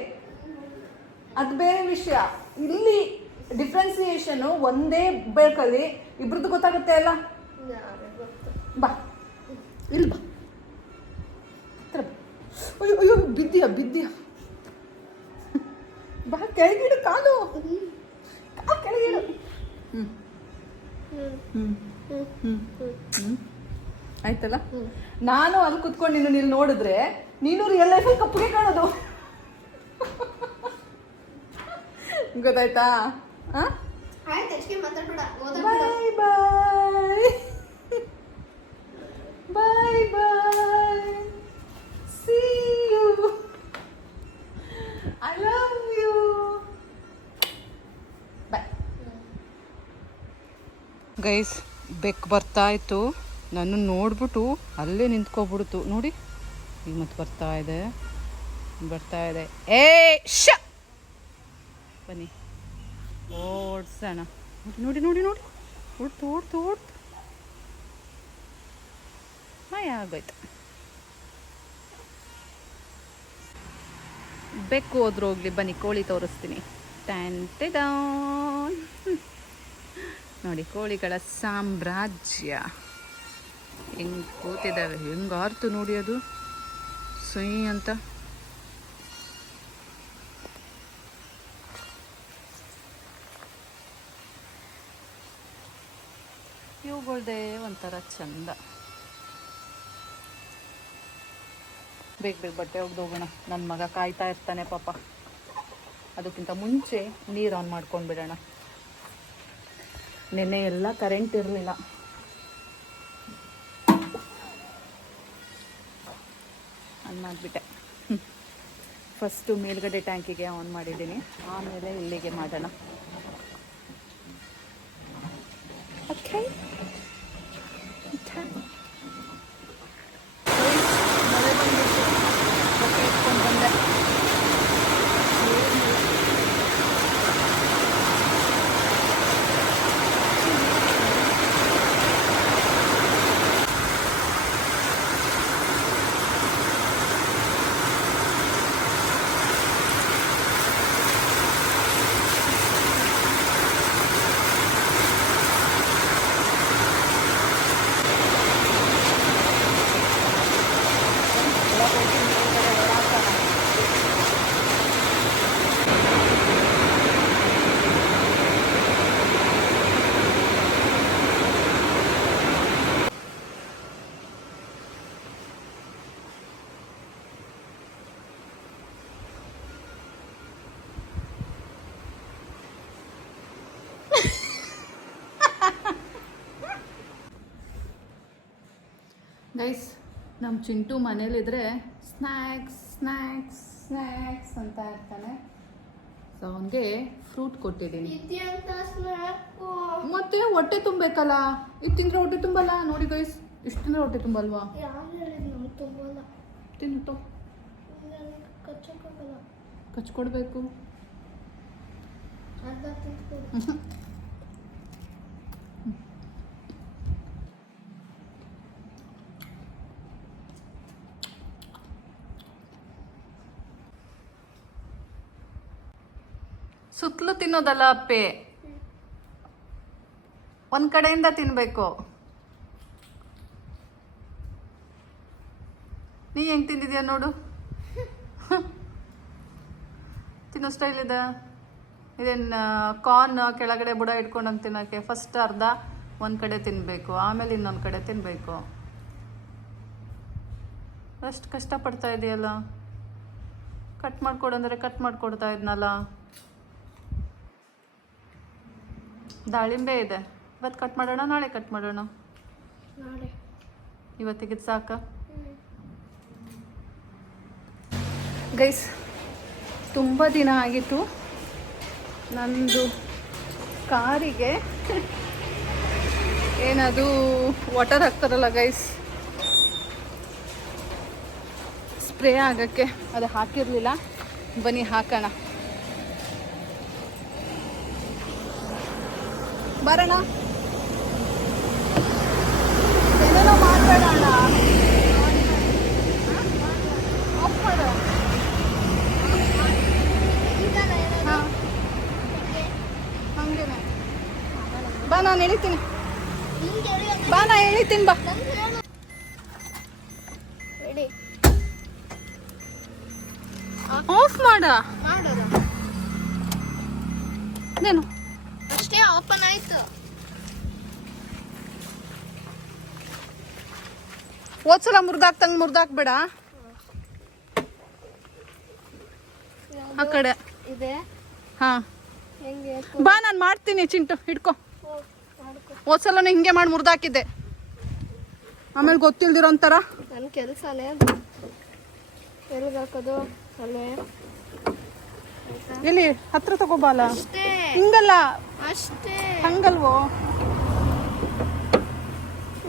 ಅದು ಬೇರೆ ವಿಷಯ. ಇಲ್ಲಿ ಡಿಫ್ರೆನ್ಸಿಯೇಷನ್ ಒಂದೇ ಬೇಕಲ್ಲಿ ಇಬ್ರದ್ದು ಗೊತ್ತಾಗುತ್ತೆ ಅಲ್ಲ. ಬಾ ಇಲ್ಲಿ ಬಾ. ಅಯ್ಯೋ ಅಯ್ಯೋ, ಬಿದ್ದಿಯಾ. ಬಾ, ಕೆಳಗಿಡು ಕಾಲು, ಕೆಳಗಿಡು. ಆಯ್ತಲ್ಲ. ನಾನು ಅಲ್ಲಿ ಕುತ್ಕೊಂಡು ನೀನು ಇಲ್ಲಿ ನೋಡಿದ್ರೆ ನೀನು ರಿಯಲ್ ಲೈಫಲ್ಲಿ ಕಪ್ಪುಗೆ ಕಾಣೋದು. ಗೊತ್ತಾಯ್ತಾ? ಆಯ್ತು, ಹೆಚ್ಚಿಗೆ ಮಾತಾಡ್ಬೇಡ. Bye bye bye bye, see you, I love you, bye. Guys, ಬೆಕ್ಕು ಬರ್ತಾ ಇತ್ತು, ನಾನು ನೋಡ್ಬಿಟ್ಟು ಅಲ್ಲೇ ನಿಂತ್ಕೊಬಿಡ್ತು ನೋಡಿ. ಈಗ ಮತ್ತೆ ಬರ್ತಾ ಇದೆ. ಏ ಶ, ಬನ್ನಿ ಓಡ್ಸೋಣ. ನೋಡಿ ಓಡ್ತು ಮಾಯ ಆಗೋಯ್ತು. ಬೆಕ್ಕು ಹೋದ್ರು ಹೋಗ್ಲಿ, ಬನ್ನಿ ಕೋಳಿ ತೋರಿಸ್ತೀನಿ. ಟ್ಯಾಂಟಿಡಾನ್, ನೋಡಿ ಕೋಳಿಗಳ ಸಾಮ್ರಾಜ್ಯ ಹೆಂಗೆ ಕೂತಿದ್ದಾವೆ, ಹೆಂಗೆ ಆರ್ತು ನೋಡಿ ಅದು ಸೊಯ್ ಅಂತ. ಇವುಗಳ್ದೇ ಒಂಥರ ಚಂದ. ಬೇಗ ಬಟ್ಟೆ ಒಗ್ದು ಹೋಗೋಣ. ನನ್ನ ಮಗ ಕಾಯ್ತಾ ಇರ್ತಾನೆ ಪಾಪ. ಅದಕ್ಕಿಂತ ಮುಂಚೆ ನೀರು ಆನ್ ಮಾಡ್ಕೊಂಡು ಬಿಡೋಣ. ನೆನ್ನೆ ಎಲ್ಲ ಕರೆಂಟ್ ಇರಲಿಲ್ಲ. ಆನ್ ಮಾಡಿಬಿಟ್ಟೆ. ಫಸ್ಟು ಮೇಲ್ಗಡೆ ಟ್ಯಾಂಕಿಗೆ ಆನ್ ಮಾಡಿದ್ದೀನಿ, ಆಮೇಲೆ ಇಲ್ಲಿಗೆ ಮಾಡೋಣ. ಓಕೆ, ಮಳೆ ಬಂದ್ಬಿಟ್ಟು ಬಟ್ಟೆ ಎತ್ಕೊಂಡು ಬಂದೆ. ಗೈಸ್, ನಮ್ಮ ಚಿಂಟು ಮನೇಲಿದ್ರೆ ಸ್ನ್ಯಾಕ್ಸ್ ಅಂತ ಇರ್ತಾನೆ. ಸೊ ಅವನಿಗೆ ಫ್ರೂಟ್ ಕೊಟ್ಟಿದ್ದೀನಿ. ಮತ್ತೆ ಹೊಟ್ಟೆ ತುಂಬಬೇಕಲ್ಲ, ಇದು ತಿಂದರೆ ಹೊಟ್ಟೆ ತುಂಬಲ್ಲ. ನೋಡಿ ಗೈಸ್, ಇಷ್ಟು ತಿಂದರೆ ಹೊಟ್ಟೆ ತುಂಬಲ್ವಾ? ತಿಂತು ಕಚ್ಕೊಡ್ಬೇಕು. ಸುತ್ತಲೂ ತಿನ್ನೋದಲ್ಲ ಅಪ್ಪೆ, ಒಂದ್ ಕಡೆಯಿಂದ ತಿನ್ಬೇಕು. ನೀ ಹೆಂಗ್ ತಿಂದಿದ್ಯಾ ನೋಡು. ತಿನ್ನೋ ಸ್ಟೈಲ್ ಇದೆ. ಇದೇನು ಕಾರ್ನ್ ಕೆಳಗಡೆ ಬುಡ ಇಟ್ಕೊಂಡಂಗೆ ತಿನ್ನೋಕ್ಕೆ ಫಸ್ಟ್ ಅರ್ಧ ಒಂದು ಕಡೆ ತಿನ್ನಬೇಕು, ಆಮೇಲೆ ಇನ್ನೊಂದು ಕಡೆ ತಿನ್ನಬೇಕು. ಅಷ್ಟು ಕಷ್ಟಪಡ್ತಾ ಇದೆಯಲ್ಲ. ಕಟ್ ಮಾಡ್ಕೊಡಂದ್ರೆ ಕಟ್ ಮಾಡಿಕೊಡ್ತಾ ಇದ್ನಲ್ಲ. ದಾಳಿಂಬೆ ಇದೆ, ಇವತ್ತು ಕಟ್ ಮಾಡೋಣ ನಾಳೆ ಕಟ್ ಮಾಡೋಣ? ಇವತ್ತಿಗೆ ಸಾಕ? ಗೈಸ್ ತುಂಬ ದಿನ ಆಗಿತ್ತು ನಂದು ಕಾರಿಗೆ ಏನದು ವಾಟರ್ ಹಾಕ್ತಾರಲ್ಲ ಗೈಸ್ ಸ್ಪ್ರೇ ಆಗೋಕ್ಕೆ ಅದು ಹಾಕಿರಲಿಲ್ಲ. ಬನ್ನಿ ಹಾಕೋಣ. ಬರೋಣ. ಏನೇನೋ ಮಾಡಬೇಡ ಅಣ್ಣ. ಆಫ್ ಮಾಡು. ಹಾಂ ಹಂಗೇನೆ. ಬಾ ನಾನು ಎಳಿತೀನಿ. ಬಾ ನಾ ಎಳಿತೀನಿ ಬಾ. ರೆಡಿ ಆಫ್ ಮಾಡ. ಮಾಡೋದು ಏನು ಅಷ್ಟೇ ಓಪನ್ ಆಯ್ತು. ಹೋದ್ಸಲ ಮುರ್ದಾಕ್ಬೇಡ. ಆ ಕಡೆ ಇದೆ ಹಾ ಹೆಂಗೆ ಬಾ ನಾನು ಮಾಡ್ತೀನಿ. ಚಿಂಟು ಹಿಡ್ಕೊ. ಮಾಡ್ಕೊ. ಹೋದ್ಸಲನೇ ಹಿಂಗೆ ಮಾಡಿ ಮುರ್ದಾಕಿದ್ದೆ. ಆಮೇಲೆ ಗೊತ್ತಿಲ್ದಿರೋ ಒಂಥರ. ನನ್ನ ಕೆಲಸನೇ ಅದು. ಎಲ್ಲಿಗೆ ಹಾಕೋದು ಅಲ್ಲೇ ಎಲ್ಲಿ ಹತ್ರ ತಗೋಬಾಲ. ಅಷ್ಟೇ ಹಿಂಗಲ್ಲ ಅಷ್ಟೇ ಹಂಗಲ್ವೋ.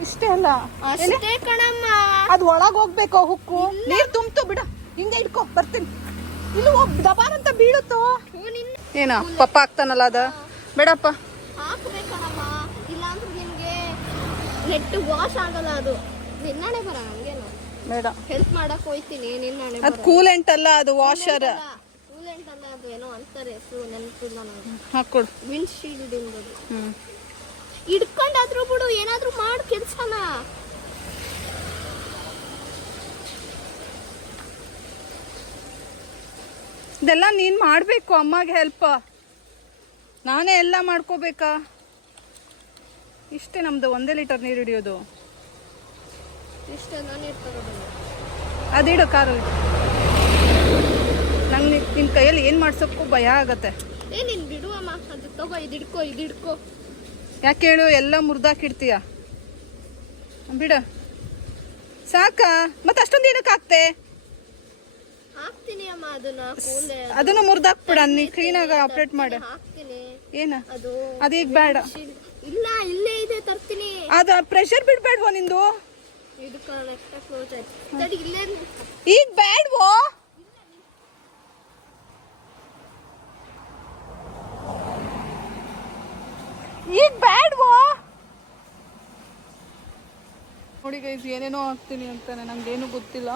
ಇಷ್ಟೇ ಅಲ್ಲ ಅಷ್ಟೇ ಕಣಮ್ಮ. ಅದು ಒಳಗೆ ಹೋಗ್ಬೇಕು. ಹುಕ್ಕು ನೀರು ತುಂಬ್ತು ಬಿಡ. ಹಿಂಗೆ ಇಟ್ಕೊ ಬರ್ತೀನಿ. ಇಲ್ಲಿ ಹೋಗ್ ದಬಾರಂತ ಬೀಳುತ್ತೋ. ಏನ ಪಪ್ಪ ಆಗ್ತಾನಲ್ಲ ಅದ ಬೇಡಪ್ಪ. ಹಾಕ್ಬೇಕಣಮ್ಮ, ಇಲ್ಲಾಂದ್ರೆ ನಿಮ್ಗೆ ನೆಟ್ಟು ವಾಶ್ ಆಗಲ್ಲ. ಅದು ನಿನ್ನಾಣೆ ಬರ ನಮ್ಗೇನು ಬೇಡ. ಹೆಲ್ಪ್ ಮಾಡಕ್ ಹೋಯ್ತೀನಿ. ನಿನ್ನಾಣೆ ಅದು ಕೂಲೆಂಟ್ ಅಲ್ಲ, ಅದು ವಾಷರ್. ಕೂಲೆಂಟ್ ಅಲ್ಲ, ಅದು ಏನೋ ಅಂತಾರೆ ನೆನಪಿಲ್ಲ ನನಗೆ. ಹಾಕೊಡು. ವಿಂಡ್ಶೀಲ್ಡ್ ಇಂದದು ಹಿಡ್ಕೊಂಡಾದ್ರೂ ಬಿಡು, ಏನಾದ್ರೂ ಮಾಡು ಕೆಲ್ಸನ. ಇದೆಲ್ಲ ನೀನ್ ಮಾಡ್ಬೇಕು. ಅಮ್ಮಗೆ ಹೆಲ್ಪ್ ನಾನೇ ಎಲ್ಲ ಮಾಡ್ಕೋಬೇಕಾ? ಇಷ್ಟೇ ನಮ್ದು 1 ಲೀಟರ್ ನೀರು ಹಿಡಿಯೋದು. ಇಷ್ಟೆಲ್ಲ ನೀರು ತಗೋಬಂದು ಅದಿಡು ಕಾರಲ್ಲಿ. ನಂಗೆ ನಿನ್ನ ಕೈಯಲ್ಲಿ ಏನು ಮಾಡ್ಸೋಕ್ಕೂ ಭಯ ಆಗತ್ತೆ. ನೀನು ಬಿಡುವಮ್ಮ, ಅದು ತಗೋ. ಇದಿಡ್ಕೋ. ಯಾಕೆ ಹೇಳು, ಎಲ್ಲ ಮುರ್ದಾಕಿಡ್ತೀಯ. ಬಿಡ ಸಾಕ. ಮತ್ತೆ ಅಷ್ಟೊಂದು ಏನಕ್ಕೆ ಹಾಕ್ತೆ? ಹಾಕ್ತೀನಿ ಅಮ್ಮ ಅದನ್ನ. ಅದನ್ನು ಮುರ್ದಾಕ್ಬಿಡ. ನೀ ಕ್ಲೀನಾಗಿ ಆಪ್ರೇಟ್ ಮಾಡು. ಹಾಕ್ತೀನಿ. ಏನ ಅದು ಈಗ ಬೇಡ. ಇಲ್ಲ, ಇಲ್ಲೇ ಇದೆ, ತರ್ತೀನಿ. ಅದು ಪ್ರೆಷರ್ ಬಿಡ್ಬೇಡ್ವೋ ನಿಂದು. ಕ್ಲೋಸ್ ಆಯ್ತು. ಇಲ್ಲೇ ಈಗ ಬೇಡ್ವೋ. ಈಗ ಬೇಡ್ವೋ. ನೋಡಿ ಗೈಸ್, ಏನೇನೋ ಹಾಕ್ತೀನಿ ಅಂತಾನೆ, ನಂಗೇನು ಗೊತ್ತಿಲ್ಲ.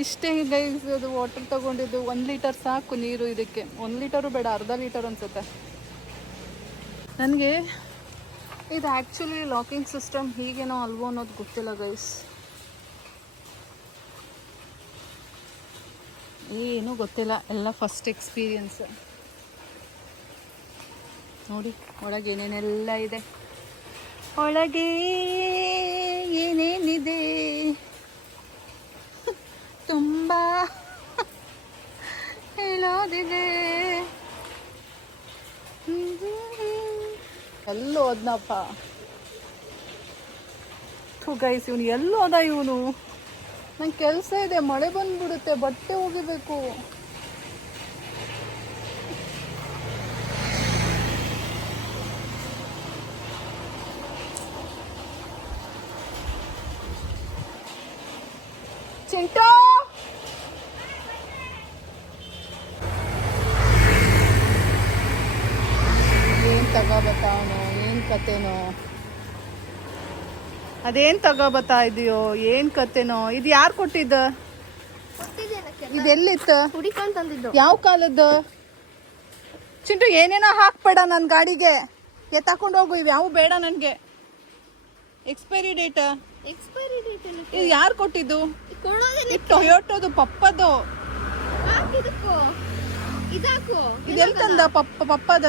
ಇಷ್ಟೇ ಗೈಸ್. ಅದು ವಾಟರ್ ತಗೊಂಡಿದ್ದು 1 ಲೀಟರ್ ಸಾಕು ನೀರು ಇದಕ್ಕೆ. 1 ಲೀಟರು ಬೇಡ, ಅರ್ಧ ಲೀಟರ್ ಅನ್ಸುತ್ತೆ ನನಗೆ. ಇದು ಆ್ಯಕ್ಚುಲಿ ಲಾಕಿಂಗ್ ಸಿಸ್ಟಮ್ ಹೀಗೇನೋ ಅಲ್ವೋ ಅನ್ನೋದು ಗೊತ್ತಿಲ್ಲ ಗೈಸ್. ಏನೂ ಗೊತ್ತಿಲ್ಲ, ಎಲ್ಲ ಫಸ್ಟ್ ಎಕ್ಸ್ಪೀರಿಯನ್ಸ್. ನೋಡಿ ಒಳಗೆ ಏನೇನೆಲ್ಲ ಇದೆ. ಒಳಗೆ ಏನೇನಿದೆ ತುಂಬ ಹೇಳೋದಿದೆ. ಎಲ್ಲೋ ಹೋದ್ನಪ್ಪ. ಗೈಸ್, ಇವನು ಎಲ್ಲೋ ಹೋದ ಇವನು. ನಂಗೆ ಕೆಲಸ ಇದೆ, ಮಳೆ ಬಂದ್ಬಿಡುತ್ತೆ, ಬಟ್ಟೆ ಒಗಿಬೇಕು. ಚಿಂಟು, ಏನ್ ತಗೋಬತ್ತಾವನು, ಏನ್ ಕತೆನೋ, ಅದೇನ್ ತಗೋಬತ್ತಾ ಇದೆಯೋ, ಏನ್ ಕತೆನೋ. ಇದು ಯಾರು ಕೊಟ್ಟಿದ್ದ? ಇದೆಲ್ಲಿತ್ತು? ಹುಡಿಕೊಂಡ್ ತಂದಿದ್ದು. ಯಾವ ಕಾಲದ್ದು? ಚಿಂಟು, ಏನೇನೋ ಹಾಕ್ಬೇಡ ನನ್ನ ಗಾಡಿಗೆ. ತಕೊಂಡು ಹೋಗು. ಇವು ಯಾವ ಬೇಡ ನನಗೆ. Expiry date. ಇದು ಯಾರು ಕೊಟ್ಟಿದ್ದು? ಟೊಯೋಟೋದು, ಪಪ್ಪದು. ಇದೆಲ್ಲಿ ತಂದ? ಪಪ್ಪದ.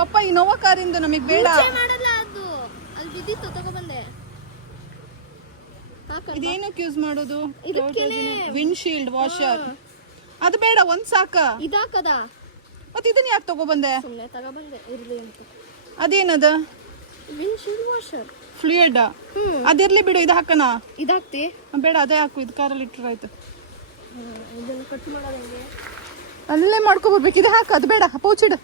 ಪಪ್ಪ ಇನೋವಾ ಕಾರಿಂದು, ನಮಗ್ ಬೇಡ. ಇದೇನಕ್ಕೆ ಯೂಸ್ ಮಾಡೋದು? Windshield washer. ಅದು ಬೇಡ, ಒಂದ್ ಸಾಕ. ಇದಾಕದ. ಮತ್ತೆ ಇದನ್ನ ಯಾಕೆ ತಗೊಬಂದೆ? ಸುಮ್ಮನೆ ತಗೊಬಂದೆ, ಇರ್ಲಿ ಅಂತ. ಅದೇನದ ವಿಂಡ್ಶೀಲ್ಡ್ ವಾಷರ್. ಫ್ಲೂಯಿಡ್ ಅದಿರ್ಲಿ ಬಿಡು, ಇದು ಹಾಕನ. ಇದಾಗ್ತಿ ಬೇಡ, ಅದೇ ಹಾಕು, ಇದು ಕಾರಲ್ಲಿ ಇಟ್ಟರೆ ಆಯ್ತು. ಇದನ್ನು ಕಟ್ ಮಾಡೋದಂಗೆ ಅಲ್ಲೇ ಮಾಡ್ಕೊಬರ್ಬೇಕು. ಇದು ಹಾಕು, ಅದು ಬೇಡ, ಪೌಚಿಡು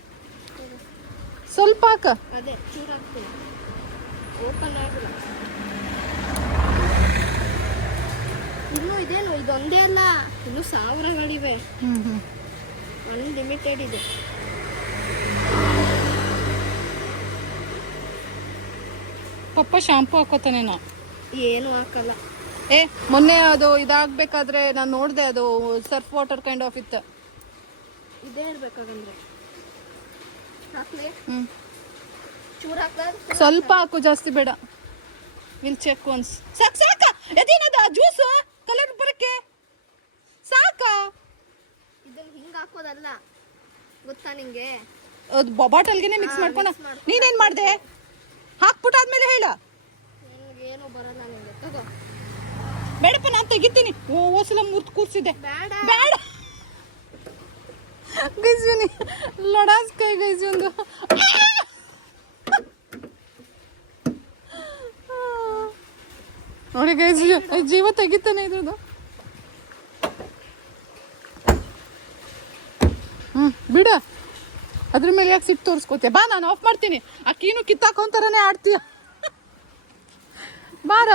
ಸ್ವಲ್ಪ ಹಾಕ. ಅದೇ ಚೂರು ಹಾಕ್ತೀನಿ. ಓಪನ್ ಆಗಿಲ್ಲ ಇನ್ನು. ಇದೇನು ಇದೊಂದೇ ಅಲ್ಲ, ಇನ್ನು ಸಾವಿರಗಳಿವೆ. ಅನ್ಲಿಮಿಟೆಡ್ ಇದೆ. ಪಪ್ಪ ಶಾಂಪೂ ಹಾಕೋತಾನೇನೋ. ಏನು ಹಾಕಲ್ಲ. ಮೊನ್ನೆ ಅದು ಇದಾಗಬೇಕಾದ್ರೆ ನಾನು ನೋಡಿದೆ, ಅದು ಸರ್ಫ್ ವಾಟರ್ ಕೈಂಡ್ ಆಫ್ ಇತ್ತು. ಇದೇ ಇರ್ಬೇಕಾಗಂದ್ರೆ ಹಾಕ್ಲಿ. ಚೂರು ಹಾಕ, ಸ್ವಲ್ಪ ಹಾಕು, ಜಾಸ್ತಿ ಬೇಡ. Will check once. ಸಾಕು ಸಾಕ. ಅದೇನದ ಜ್ಯೂಸು ಕಲರ್ ಬರಕ್ಕೆ ಸಾಕ. ಇದನ್ನ ಹಿಂಗೆ ಹಾಕೋದಲ್ಲ, ಗೊತ್ತಾ ನಿಂಗೆ? ಅದು ಬಾಟಲ್ಗೆನೆ ಮಿಕ್ಸ್ ಮಾಡ್ಕೊಂಡ. ನೀನೇನ್ ಮಾಡ್ದೆ? ಹಾಕ್ಬಿಟ್ಟಾದ್ಮೇಲೆ ಹೇಳ. ಏನು ಬರಲ್ಲ ನಿಂಗೆ. ತಗೋ. ಬೇಡಪ್ಪ, ನಾನು ತೆಗಿತೀನಿ. ಓಸಲ ಮುರ್ತು ಕೂರ್ಸಿದ್ದೆ. ಬೇಡ ಬೇಡ ಗೈಜುನಿ ಲಡಾಸ್ ಕೈ ಗೈಜು ಒಂದು. ನೋಡಿ ಗೈಜು, ಜೀವ ತೆಗಿತಾನೆ ಇದ್ರದ್ದು. ಬಿಡ, ಅದ್ರ ಮೇಲೆ ಯಾಕೆ ಸಿಟ್ಟು ತೋರಿಸ್ಕೋತೀಯ? ಬಾ, ನಾನು ಆಫ್ ಮಾಡ್ತೀನಿ. ಅಕ್ಕಿನೂ ಕಿತ್ತಾಕೊಂತಾರನೇ ಆಡ್ತೀಯ. ಬಾರ.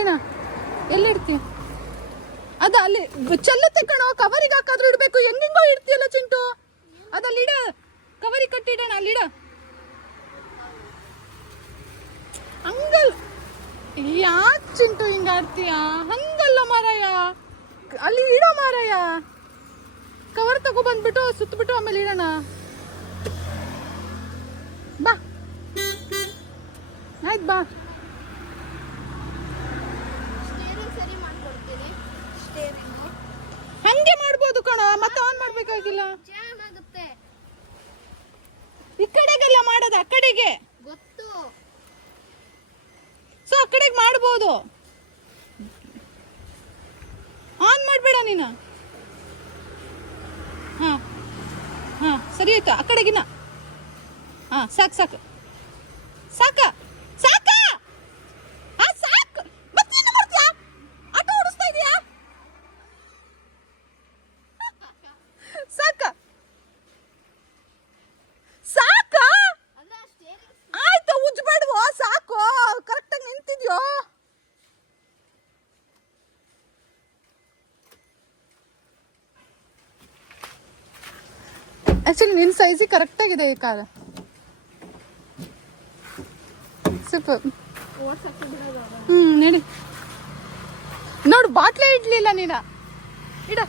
ಏನ ಎಲ್ಲಿಡ್ತೀಯ? ಅದ ಅಲ್ಲಿ ಚೆಲ್ಲತ್ತೆ ಕಣೋ. ಕವರಿಗೆ ಹಾಕಾದ್ರೂ ಇಡ್ಬೇಕು. ಹೆಂಗೆಂಗೋ ಇಡ್ತೀಯಲ್ಲ ಚಿಂಟು. ಅದಲ್ಲಿ ಇಡ, ಕವರಿಗೆ ಕಟ್ಟಿಡೋಣ, ಅಲ್ಲಿಡ. ಹಂಗಲ್ ಯಾಕೆ ಚಿಂಟು ಹಿಂಗ ಆಡ್ತೀಯ? ಹಂಗಲ್ಲ ಮಾರಾಯ, ಅಲ್ಲಿ ಇಡೋ ಮಾರಾಯ. ಕವರ್ ತಗೋ ಬಂದ್ಬಿಟ್ಟು ಸುತ್ತಬಿಟ್ಟು ಆಮೇಲೆ ಇಡೋಣ. ಬಾ, ಆಯ್ತು ಬಾ. ಸರಿ ಮಾಡ್ಕೊಡ್ತೀನಿ. ಸ್ಟೇರಿಂಗು ಹಂಗೆ ಮಾಡ್ಬೋದು ಕಣ, ಮತ್ತೆ ಆನ್ ಮಾಡ್ಬೇಕಾಗಿಲ್ಲ. ಜಾಮ್ ಆಗುತ್ತೆ. ಈ ಕಡೆಗೆಲ್ಲ ಮಾಡೋದು, ಆ ಕಡೆಗೆ ಗೊತ್ತು. ಸೊ ಆ ಕಡೆಗೆ ಮಾಡ್ಬೋದು. ಆನ್ ಮಾಡಬೇಡ ನೀನು. ಹಾ ಹಾ, ಸರಿ ಆಯ್ತು. ಆ ಕಡೆಗಿನ. ಹಾ, ಸಾಕು ಸಾಕು ಸಾಕ ಸಾಕ. ಹಾ, ಸಾಕು. ಮತ್ತೇನು ಮಾಡ್ತೀಯಾ? ಆಟೋ ಓಡಿಸ್ತಾ ಇದೀಯಾ? ಸಾಕ ಸಾಕ. ಆಯ್ತು, ಉಜ್ಬೇಡ್ವೋ, ಸಾಕು. ಕರೆಕ್ಟಾಗಿ ನಿಂತಿದ್ಯೋ? ಆಕ್ಚುಲಿ ನಿನ್ನ ಸೈಜಿಗೆ ಕರೆಕ್ಟಾಗಿದೆ ಈ ಕಾರ್. ಸೂಪರ್. ನಡಿ. ನೋಡು, ಬಾಟ್ಲೇ ಇಡ್ಲಿಲ್ಲ ನೀನ. ಇಡ.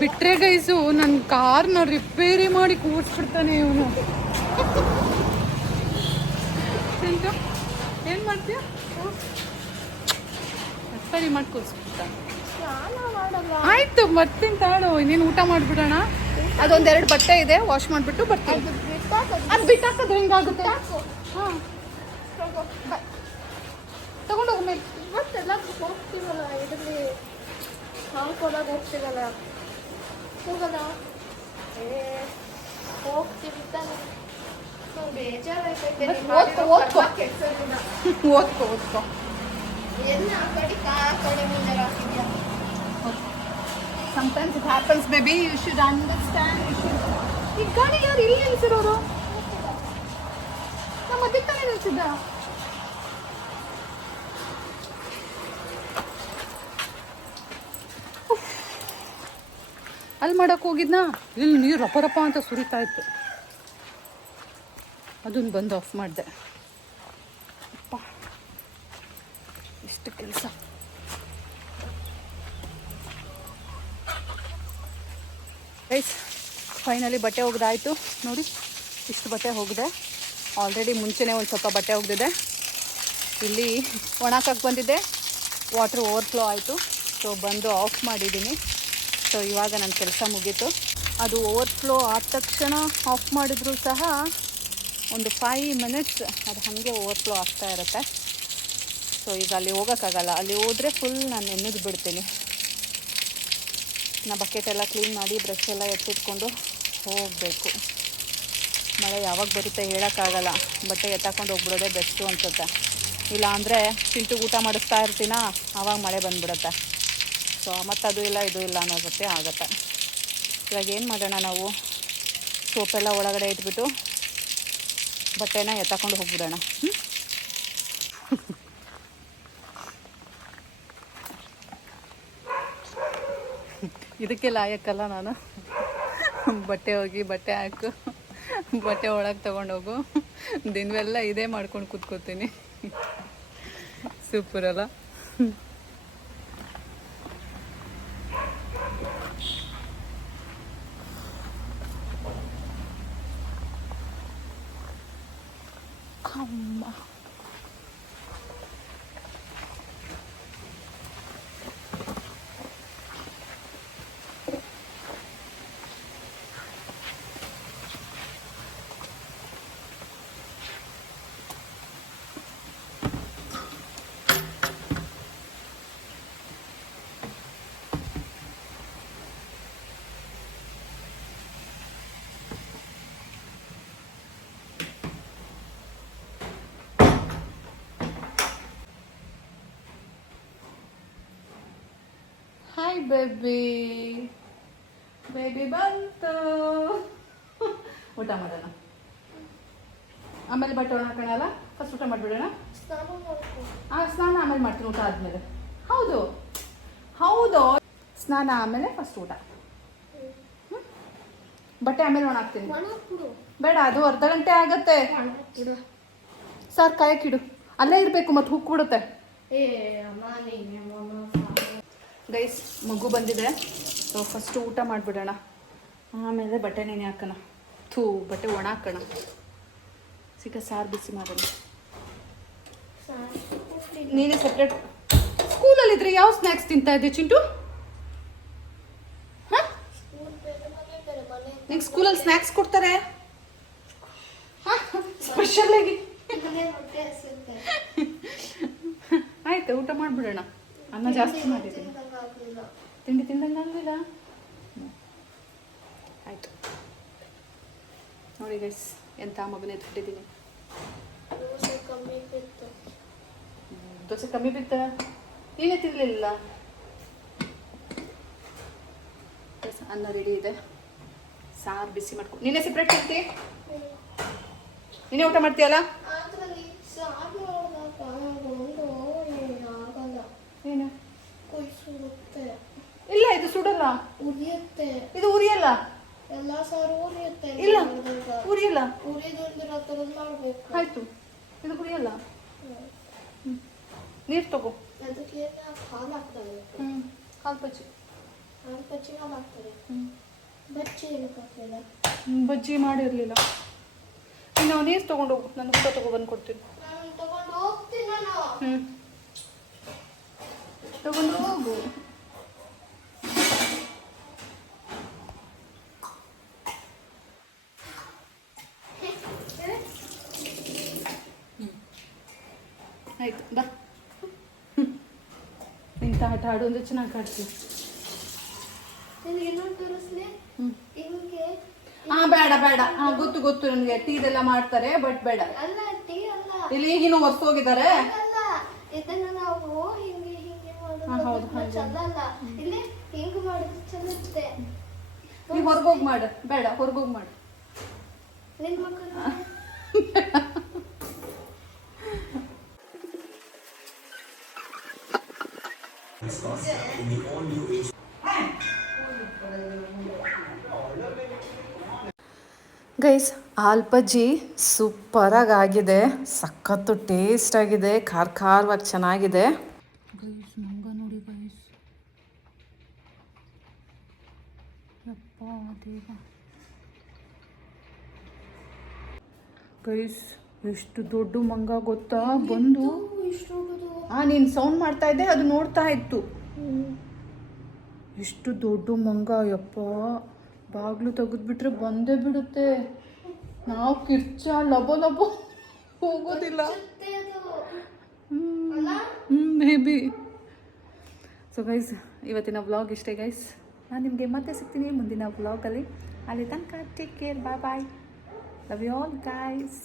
ಬಿಟ್ರೆ ಗೈಸು, ನನ್ನ ಕಾರ್ನ ರಿಪೇರಿ ಮಾಡಿ ಕೂರಿಸ್ಬಿಡ್ತಾನೆ ಇವನು. ಏನು ಮಾಡ್ತೀಯ? ರಿಪೇರಿ ಮಾಡಿ ಕೂರಿಸ್ಬಿಡ್ತಾನೆ. ಆಯ್ತು, ಬರ್ತೀನಿ ತಾಳು. ಇನ್ನೇನು ಊಟ ಮಾಡಿಬಿಡೋಣ. ಅದೊಂದೆರಡು ಬಟ್ಟೆ ಇದೆ, ವಾಶ್ ಮಾಡಿಬಿಟ್ಟು ಬರ್ತೀನಿ. ಅದು ಬಿಟ್ಟಾಕೋದು ಹೆಂಗಾಗುತ್ತೆ? ಹಾಂ, ತಗೊಂಡೋಗ ಮೇಲೆ. ಇವತ್ತೆಲ್ಲ ಹೋಗ್ತೀವಲ್ಲ, ಇದರಲ್ಲಿ ಹಾಲ್ಕೋದಾಗ ಹೋಗ್ತೀವಲ್ಲ, ಹೋಗೋದ ಹೋಗ್ತೀವಿ ತಾನೆ. ಬೇಜಾರಾಯ್ತೈತೆ. ಓದ್ಕೋ. ಎಲ್ಲ ಆ ಕಡೆ ಮುಂದೆ ಹಾಕಿದ್ಯಾ? Sometimes it happens, baby. You should understand. ಈ ಗಾಡಿ ಯಾರು ಇಲ್ಲಿ ನಿಲ್ಸಿರೋರು? ನಮ್ಮ ಅದಕ್ಕೆ ತಾನೇ ನಿಲ್ಸಿದ್ದ. ಅಲ್ಲಿ ಮಾಡಕ್ಕೆ ಹೋಗಿದ್ನಾ, ಇಲ್ಲಿ ನೀರು ರಪ ಅಂತ ಸುರಿತಾ ಇತ್ತು. ಅದನ್ನು ಬಂದು ಆಫ್ ಮಾಡಿದೆ. ಅಪ್ಪ, ಇಷ್ಟು ಕೆಲಸ. ಗೈಸ್, ಫೈನಲಿ ಬಟ್ಟೆ ಒಗ್ದಾಯಿತು. ನೋಡಿ, ಇಷ್ಟು ಬಟ್ಟೆ ಹೋಗಿದೆ. ಆಲ್ರೆಡಿ ಮುಂಚೆನೇ ಒಂದು ಸ್ವಲ್ಪ ಬಟ್ಟೆ ಒಗೆದಿದೆ. ಇಲ್ಲಿ ಒಣಕಕ್ಕೆ ಬಂದಿದ್ದೆ, ವಾಟ್ರ್ ಓವರ್ಫ್ಲೋ ಆಯಿತು. ಸೊ ಬಂದು ಆಫ್ ಮಾಡಿದ್ದೀನಿ. ಸೊ ಇವಾಗ ನನ್ನ ಕೆಲಸ ಮುಗೀತು. ಅದು ಓವರ್ಫ್ಲೋ ಆದ ತಕ್ಷಣ ಆಫ್ ಮಾಡಿದ್ರೂ ಸಹ ಒಂದು 5 ಮಿನಿಟ್ಸ್ ಅದು ಹಾಗೆ ಓವರ್ಫ್ಲೋ ಆಗ್ತಾ ಇರುತ್ತೆ. ಸೊ ಈಗ ಅಲ್ಲಿ ಹೋಗೋಕ್ಕಾಗಲ್ಲ, ಅಲ್ಲಿ ಹೋದರೆ ಫುಲ್ ನಾನು ನೆನೆದು ಬಿಡ್ತೀನಿ. ನಾ ಬಕೆಟ್ ಎಲ್ಲ ಕ್ಲೀನ್ ಮಾಡಿ ಬ್ರಷ್ ಎಲ್ಲ ಎತ್ತಿಟ್ಕೊಂಡು ಹೋಗಬೇಕು. ಮಳೆ ಯಾವಾಗ ಬರುತ್ತೆ ಹೇಳೋಕ್ಕಾಗಲ್ಲ, ಬಟ್ಟೆ ಎತ್ತಾಕೊಂಡು ಹೋಗ್ಬಿಡೋದೇ ಬೆಸ್ಟು ಅನ್ಸುತ್ತೆ. ಇಲ್ಲ ಅಂದರೆ ಚಿಂಟು ಊಟ ಮಾಡಿಸ್ತಾ ಇರ್ತೀನ, ಆವಾಗ ಮಳೆ ಬಂದುಬಿಡುತ್ತೆ. ಸೊ ಮತ್ತು ಅದು ಇಲ್ಲ ಇದು ಇಲ್ಲ ಅನ್ನೋ ಜೊತೆ ಆಗುತ್ತೆ. ಇವಾಗ ಏನು ಮಾಡೋಣ, ನಾವು ಸೋಪೆಲ್ಲ ಒಳಗಡೆ ಇಟ್ಬಿಟ್ಟು ಬಟ್ಟೆನ ಎತ್ತಾಕೊಂಡು ಹೋಗ್ಬಿಡೋಣ. ಇದಕ್ಕೆ ಲಾಯಕ್ಕಲ್ಲ ನಾನು. ಬಟ್ಟೆ ಹೋಗಿ ಬಟ್ಟೆ ಹಾಕು, ಬಟ್ಟೆ ಒಳಗೆ ತೊಗೊಂಡೋಗು, ದಿನವೆಲ್ಲ ಇದೇ ಮಾಡ್ಕೊಂಡು ಕೂತ್ಕೋತೀನಿ. ಸೂಪರ್ ಅಲ್ಲ? ಅಮ್ಮ ಹಾಯ್ ಬೇಬಿ, ಬೇಬಿ ಬಂತು. ಊಟ ಮಾಡೋಣ, ಆಮೇಲೆ ಬಟ್ಟೆ ಒಣ ಹಾಕೋಣಲ್ಲ. ಫಸ್ಟ್ ಊಟ ಮಾಡಿಬಿಡೋಣ. ಸ್ನಾನ ಆಮೇಲೆ ಮಾಡ್ತೀನಿ, ಊಟ ಆದಮೇಲೆ. ಹೌದು ಹೌದು, ಸ್ನಾನ ಆಮೇಲೆ ಫಸ್ಟ್ ಊಟ. ಬಟ್ಟೆ ಆಮೇಲೆ ಒಣ ಹಾಕ್ತೀನಿ. ಬೇಡ, ಅದು ಅರ್ಧ ಗಂಟೆ ಆಗತ್ತೆ. ಸಾರ್ ಕಾಯಕ್ಕಿಡು, ಅಲ್ಲೇ ಇರಬೇಕು, ಮತ್ತೆ ಹುಕ್ಬಿಡುತ್ತೆ. ಗೈಸ್, ಮಗು ಬಂದಿದೆ. ಸೊ ಫಸ್ಟು ಊಟ ಮಾಡಿಬಿಡೋಣ, ಆಮೇಲೆ ಬಟ್ಟೆ ನೆನೆ ಹಾಕೋಣ. ಬಟ್ಟೆ ಒಣ ಹಾಕೋಣ. ಸಾರು ಬಿಸಿ ಮಾಡೋಣ. ನೀನೇ ಸಪ್ರೇಟ್. ಸ್ಕೂಲಲ್ಲಿದ್ರೆ ಯಾವ ಸ್ನ್ಯಾಕ್ಸ್ ತಿಂತಾ ಇದ್ದೆ ಚಿಂಟು? ಹಾಂ, ನಿಂಗೆ ಸ್ಕೂಲಲ್ಲಿ ಸ್ನ್ಯಾಕ್ಸ್ ಕೊಡ್ತಾರೆ? ಹಾಂ, ಸ್ಪೆಷಲಾಗಿ. ಆಯ್ತು, ಊಟ ಮಾಡಿಬಿಡೋಣ. ಅನ್ನ ಜಾಸ್ತಿ ಮಾಡಿದ್ದೀನಿ. ತಿಂಡಿ ತಿಂದಂಗೆ ಆಗಲಿಲ್ಲ. ಆಯಿತು ನೋಡಿ ಗೈಸ್, ಎಂಥ ಮಗನೇ ಎತ್ಬಿಟ್ಟಿದ್ದೀನಿ. ದೋಸೆ ಕಮ್ಮಿ ಬಿತ್ತ, ನೀನೇ ತಿನ್ನಲಿಲ್ಲ. ಅನ್ನ ರೆಡಿ ಇದೆ, ಸಾರು ಬಿಸಿ ಮಾಡ್ಕೊ. ನೀನೇ ಸಪ್ರೇಟ್ ತಿಂತಿ, ನೀನೇ ಊಟ ಮಾಡ್ತೀಯಲ್ಲ? ಏನು ಇಲ್ಲ, ಇದು ಸುಡಲ್ಲ, ಉರಿಯುತ್ತೆ. ಇದು ಉರಿಯಲ್ಲ, ಎಲ್ಲ ಸಾರು ಉರಿಯುತ್ತೆ. ಇಲ್ಲ ಉರಿಯಲ್ಲ. ಮಾಡ್ಬೇಕು. ಆಯ್ತು, ಇದು ಉರಿಯಲ್ಲ. ನೀರು ತಗೋ. ಅದಕ್ಕೆ ಹಾಲು ಹಾಕ್ತಾರೆ. ಹಾಲು ಬಜ್ಜಿ. ಹಾಲು ಬಜ್ಜಿ ಹಾಲು ಹಾಕ್ತಾರೆ. ಬಜ್ಜಿ ಏನಕ್ಕೆ ಹಾಕ್ತಿಲ್ಲ? ಬಜ್ಜಿ ಮಾಡಿರಲಿಲ್ಲ. ಇನ್ನು ನೀರು ತೊಗೊಂಡೋಗು, ನಾನು ಊಟ ತೊಗೊಬಂದು ಕೊಡ್ತೀನಿ. ನಾನು ತಗೊಂಡು ಹೋಗ್ತೀನಿ. ನಾನು ತಗೊಂಡು ಹೋಗು. ಆಯ್ತು, ಬಾ. ಇಂಥ ಆಟ ಆಡು ಅಂದ್ರೆ ಚೆನ್ನಾಗಿ ಆಡ್ತೀವಿ. ಇನ್ನೊಂದು ತೋರಿಸ್ಲಿ. ಹಿಂಗೆ ಬೇಡ ಬೇಡ, ಗೊತ್ತು ಗೊತ್ತು ನನಗೆ. ಟೀದೆಲ್ಲ ಮಾಡ್ತಾರೆ, ಬಟ್ ಬೇಡ. ಅಲ್ಲ, ಟೀ ಅಲ್ಲ. ಇಲ್ಲಿ ಈಗಿನ ಹೊಸೋಗಿದ್ದಾರೆ. ಅಲ್ಲ, ಇದನ್ನ ನಾವು ಹಿಂಗೆ ಹಿಂಗೆ ಮಾಡೋದು ಚಂದಲ್ಲ. ಇಲ್ಲಿ ಹಿಂಗ್ ಮಾಡಿದ್ರೆ ಚಂದಿರುತ್ತೆ. ನೀವು ಹೊರಗೋಗಿ ಮಾಡು. ಬೇಡ, ಹೊರಗೋಗಿ ಮಾಡು. ನಿನ್ ಮಕ್ಕಳು ಗೈಸ್, ಹಾಲು ಬಜ್ಜಿ ಸೂಪರಾಗಿ ಆಗಿದೆ. ಸಖತ್ತು ಟೇಸ್ಟ್ ಆಗಿದೆ, ಖಾರ ಖಾರವಾಗಿ ಚೆನ್ನಾಗಿದೆ. ಗೈಸ್, ಮಂಗ ನೋಡಿ ಗೈಸ್, ಯಪ್ಪ ದೇವ. ಗೈಸ್, ಎಷ್ಟು ದೊಡ್ಡ ಮಂಗ ಗೊತ್ತಾ ಬಂದು. ನೀನು ಸೌಂಡ್ ಮಾಡ್ತಾ ಇದ್ದೆ, ಅದು ನೋಡ್ತಾ ಇತ್ತು. ಎಷ್ಟು ದೊಡ್ಡ ಮಂಗ ಯಪ್ಪ, ಬಾಗಿಲು ತೆಗೆದ್ಬಿಟ್ರೆ ಬಂದೇ ಬಿಡುತ್ತೆ. ನಾವು ಕಿರ್ಚ ಲಬೋ ಲಬೋ ಹೋಗೋದಿಲ್ಲ. Maybe. ಸೊ ಗೈಸ್, ಇವತ್ತಿನ ವ್ಲಾಗ್ ಇಷ್ಟೇ ಗೈಸ್. ನಾನು ನಿಮಗೆ ಮತ್ತೆ ಸಿಗ್ತೀನಿ ಮುಂದಿನ ವ್ಲಾಗಲ್ಲಿ. ಅಲ್ಲಿ ತನಕ take care, bye bye, love you all guys.